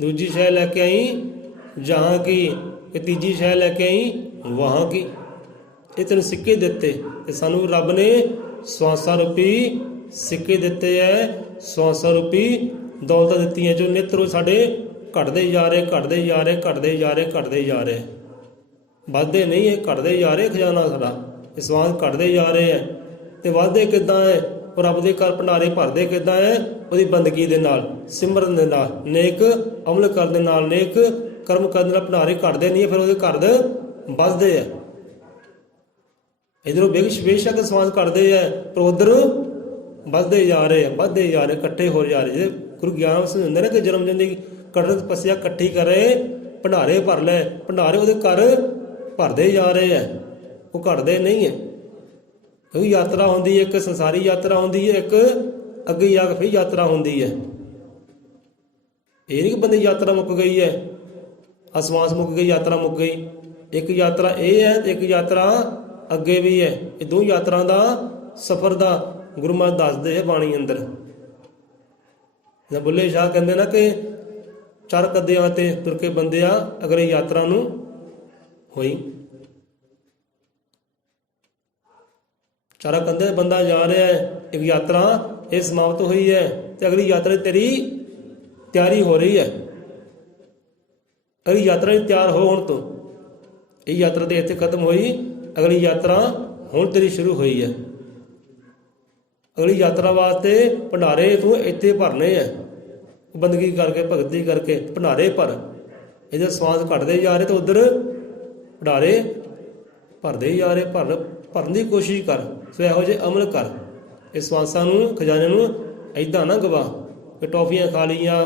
ਦੂਜੀ ਸ਼ੈ ਲੈ ਕੇ ਆਈ ਜਹਾਂ ਕੀ, ਇਹ ਤੀਜੀ ਸ਼ੈ ਲੈ ਕੇ ਆਈ ਵਹਾਂ ਕੀ। ਇਹ ਤੈਨੂੰ ਸਿੱਕੇ ਦਿੱਤੇ, ਤੇ ਸਾਨੂੰ ਰੱਬ ਨੇ ਸਵਾਸਾਂ ਰੂਪੀ ਸਿੱਕੇ ਦਿੱਤੇ ਹੈ, ਸਵਾਸਾਂ ਰੂਪੀ ਦੌਲਤਾਂ ਦਿੱਤੀਆਂ, ਜੋ ਨਿੱਤ ਰੋਜ਼ ਸਾਡੇ ਘਟਦੇ ਜਾ ਰਹੇ, ਘਟਦੇ ਜਾ ਰਹੇ, ਘਟਦੇ ਜਾ ਰਹੇ, ਘਟਦੇ ਜਾ ਰਹੇ, ਵੱਧਦੇ ਨਹੀਂ ਹੈ, ਘਟਦੇ ਜਾ ਰਹੇ। ਖਜ਼ਾਨਾ ਸਾਡਾ ਇਹ ਸਵਾਸ ਘਟਦੇ ਜਾ ਰਹੇ ਹੈ। ਤੇ ਵੱਧਦੇ ਕਿੱਦਾਂ ਹੈ, ਉਹ ਰੱਬ ਦੇ ਘਰ ਭੰਡਾਰੇ ਭਰਦੇ ਕਿੱਦਾਂ ਹੈ, ਉਹਦੀ ਬੰਦਗੀ ਦੇ ਨਾਲ, ਸਿਮਰਨ ਦੇ ਨਾਲ, ਨੇਕ ਅਮਲ ਕਰਨ ਦੇ ਨਾਲ, ਨੇਕ ਕਰਮ ਕਰਨ ਨਾਲ ਭੰਡਾਰੇ ਘਟਦੇ ਨਹੀਂ, ਫਿਰ ਉਹਦੇ ਘਰ ਵੱਧਦੇ ਹੈ। ਇੱਧਰੋਂ ਬੇਸ਼ੱਕ ਸਵਾਸ ਘਟਦੇ ਹੈ, ਪਰ ਉੱਧਰ ਵੱਧਦੇ ਜਾ ਰਹੇ, ਵੱਧਦੇ ਜਾ ਰਹੇ, ਇਕੱਠੇ ਹੋ ਜਾ ਰਹੇ। ਜੇ ਗੁਰੂ ਗਿਆਨ ਸਿੰਘ ਹੁੰਦੇ ਨੇ ਕਿ ਜਨਮ ਜ਼ਿੰਦਗੀ ਕਠਿਨ ਤਪੱਸਿਆ ਇਕੱਠੀ ਕਰੇ, ਭੰਡਾਰੇ ਭਰ ਲੈ, ਭੰਡਾਰੇ ਉਹਦੇ ਘਰ ਭਰਦੇ ਜਾ ਰਹੇ ਹੈ, ਉਹ ਘਟਦੇ ਨਹੀਂ ਹੈ। ਕਿਉਂਕਿ ਯਾਤਰਾ ਹੁੰਦੀ ਹੈ, ਇੱਕ ਸੰਸਾਰੀ ਯਾਤਰਾ ਹੁੰਦੀ ਹੈ, ਇੱਕ ਅੱਗੇ ਜਾ ਕੇ ਫਿਰ ਯਾਤਰਾ ਹੁੰਦੀ ਹੈ। ਇਹ ਨਹੀਂ ਕਿ ਬੰਦੇ ਯਾਤਰਾ ਮੁੱਕ ਗਈ ਹੈ, ਅਸਵਾਸ ਮੁੱਕ ਗਈ, ਯਾਤਰਾ ਮੁੱਕ ਗਈ। ਇੱਕ ਯਾਤਰਾ ਇਹ ਹੈ ਤੇ ਇੱਕ ਯਾਤਰਾ ਅੱਗੇ ਵੀ ਹੈ। ਇਹ ਦੋ ਯਾਤਰਾ ਦਾ ਸਫ਼ਰ ਦਾ ਗੁਰੂ ਮਹਾਰਾਜ ਦੱਸਦੇ ਹੈ ਬਾਣੀ ਅੰਦਰ। ਬੁੱਲੇ ਸ਼ਾਹ ਕਹਿੰਦੇ ਨਾ ਕਿ ਚਾਰ ਕੱਦਿਆਂ ਤੇ ਤੁਰ ਕੇ ਬੰਦਿਆ ਅਗਲੇ ਯਾਤਰਾ ਨੂੰ ਹੋਈ। ਚਾਰਾ ਕੰਧੇ ਬੰਦਾ ਜਾ ਰਿਹਾ ਹੈ, ਇੱਕ ਯਾਤਰਾ ਇਹ ਸਮਾਪਤ ਹੋਈ ਹੈ ਤੇ ਅਗਲੀ ਯਾਤਰਾ ਤੇਰੀ ਤਿਆਰੀ ਹੋ ਰਹੀ ਹੈ। ਅਗਲੀ ਯਾਤਰਾ ਲਈ ਤਿਆਰ ਹੋ ਹੁਣ ਤੋਂ। ਇਹ ਯਾਤਰਾ ਤੇ ਇੱਥੇ ਖਤਮ ਹੋਈ, ਅਗਲੀ ਯਾਤਰਾ ਹੁਣ ਤੇਰੀ ਸ਼ੁਰੂ ਹੋਈ ਹੈ। ਅਗਲੀ ਯਾਤਰਾ ਵਾਸਤੇ ਭੰਡਾਰੇ ਤੂੰ ਇੱਥੇ ਭਰਨੇ ਹੈ, ਬੰਦਗੀ ਕਰਕੇ, ਭਗਤੀ ਕਰਕੇ ਭੰਡਾਰੇ ਭਰ। ਇਹਦੇ ਸਵਾਸ ਘਟਦੇ ਜਾ ਰਹੇ ਤੇ ਉੱਧਰ ਭੰਡਾਰੇ ਭਰਦੇ ਜਾ ਰਹੇ। ਭਰਨ ਦੀ ਕੋਸ਼ਿਸ਼ ਕਰ, ਸੋ ਇਹੋ ਜਿਹੇ ਅਮਲ ਕਰ। ਇਸ ਸਵਾਸਾਂ ਨੂੰ, ਖਜ਼ਾਨੇ ਨੂੰ ਇੱਦਾਂ ਨਾ ਗਵਾ ਕਿ ਟੌਫੀਆਂ ਖਾ ਲਈਆਂ,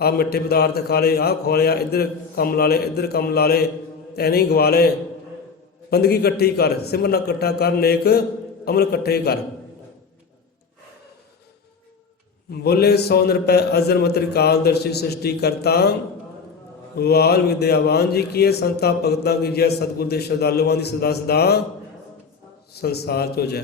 ਆਹ ਮਿੱਠੇ ਪਦਾਰਥ ਖਾ ਲਏ, ਆਹ ਖਾ ਲਿਆ, ਇੱਧਰ ਕੰਮ ਲਾ ਲਏ, ਇੱਧਰ ਕੰਮ ਲਾ ਲਏ, ਐ ਨਹੀਂ ਗਵਾ ਲਏ। ਬੰਦਗੀ ਇਕੱਠੀ ਕਰ, ਸਿਮਰਨ ਇਕੱਠਾ ਕਰ, ਨੇਕ ਅਮਲ ਇਕੱਠੇ ਕਰ। ਬੋਲੇ 100 ਨਿਰਪੈ ਅਜ਼ਰ ਮਤਿ ਕਾਲਦਰਸ਼ੀ ਸ੍ਰਿਸ਼ਟੀ ਕਰਤਾ, ਵਾਲ ਵਿਦਿਆਵਾਨ ਜੀ ਕੀਏ ਸੰਤਾ ਭਗਤਾਂ ਕੀ ਜੈ, ਸਤਿਗੁਰ ਦੇ ਸ਼ਰਧਾਲੂਆਂ ਦੀ ਸਦਾ ਸਦਾ ਸੰਸਾਰ ਚੋ ਜੈ।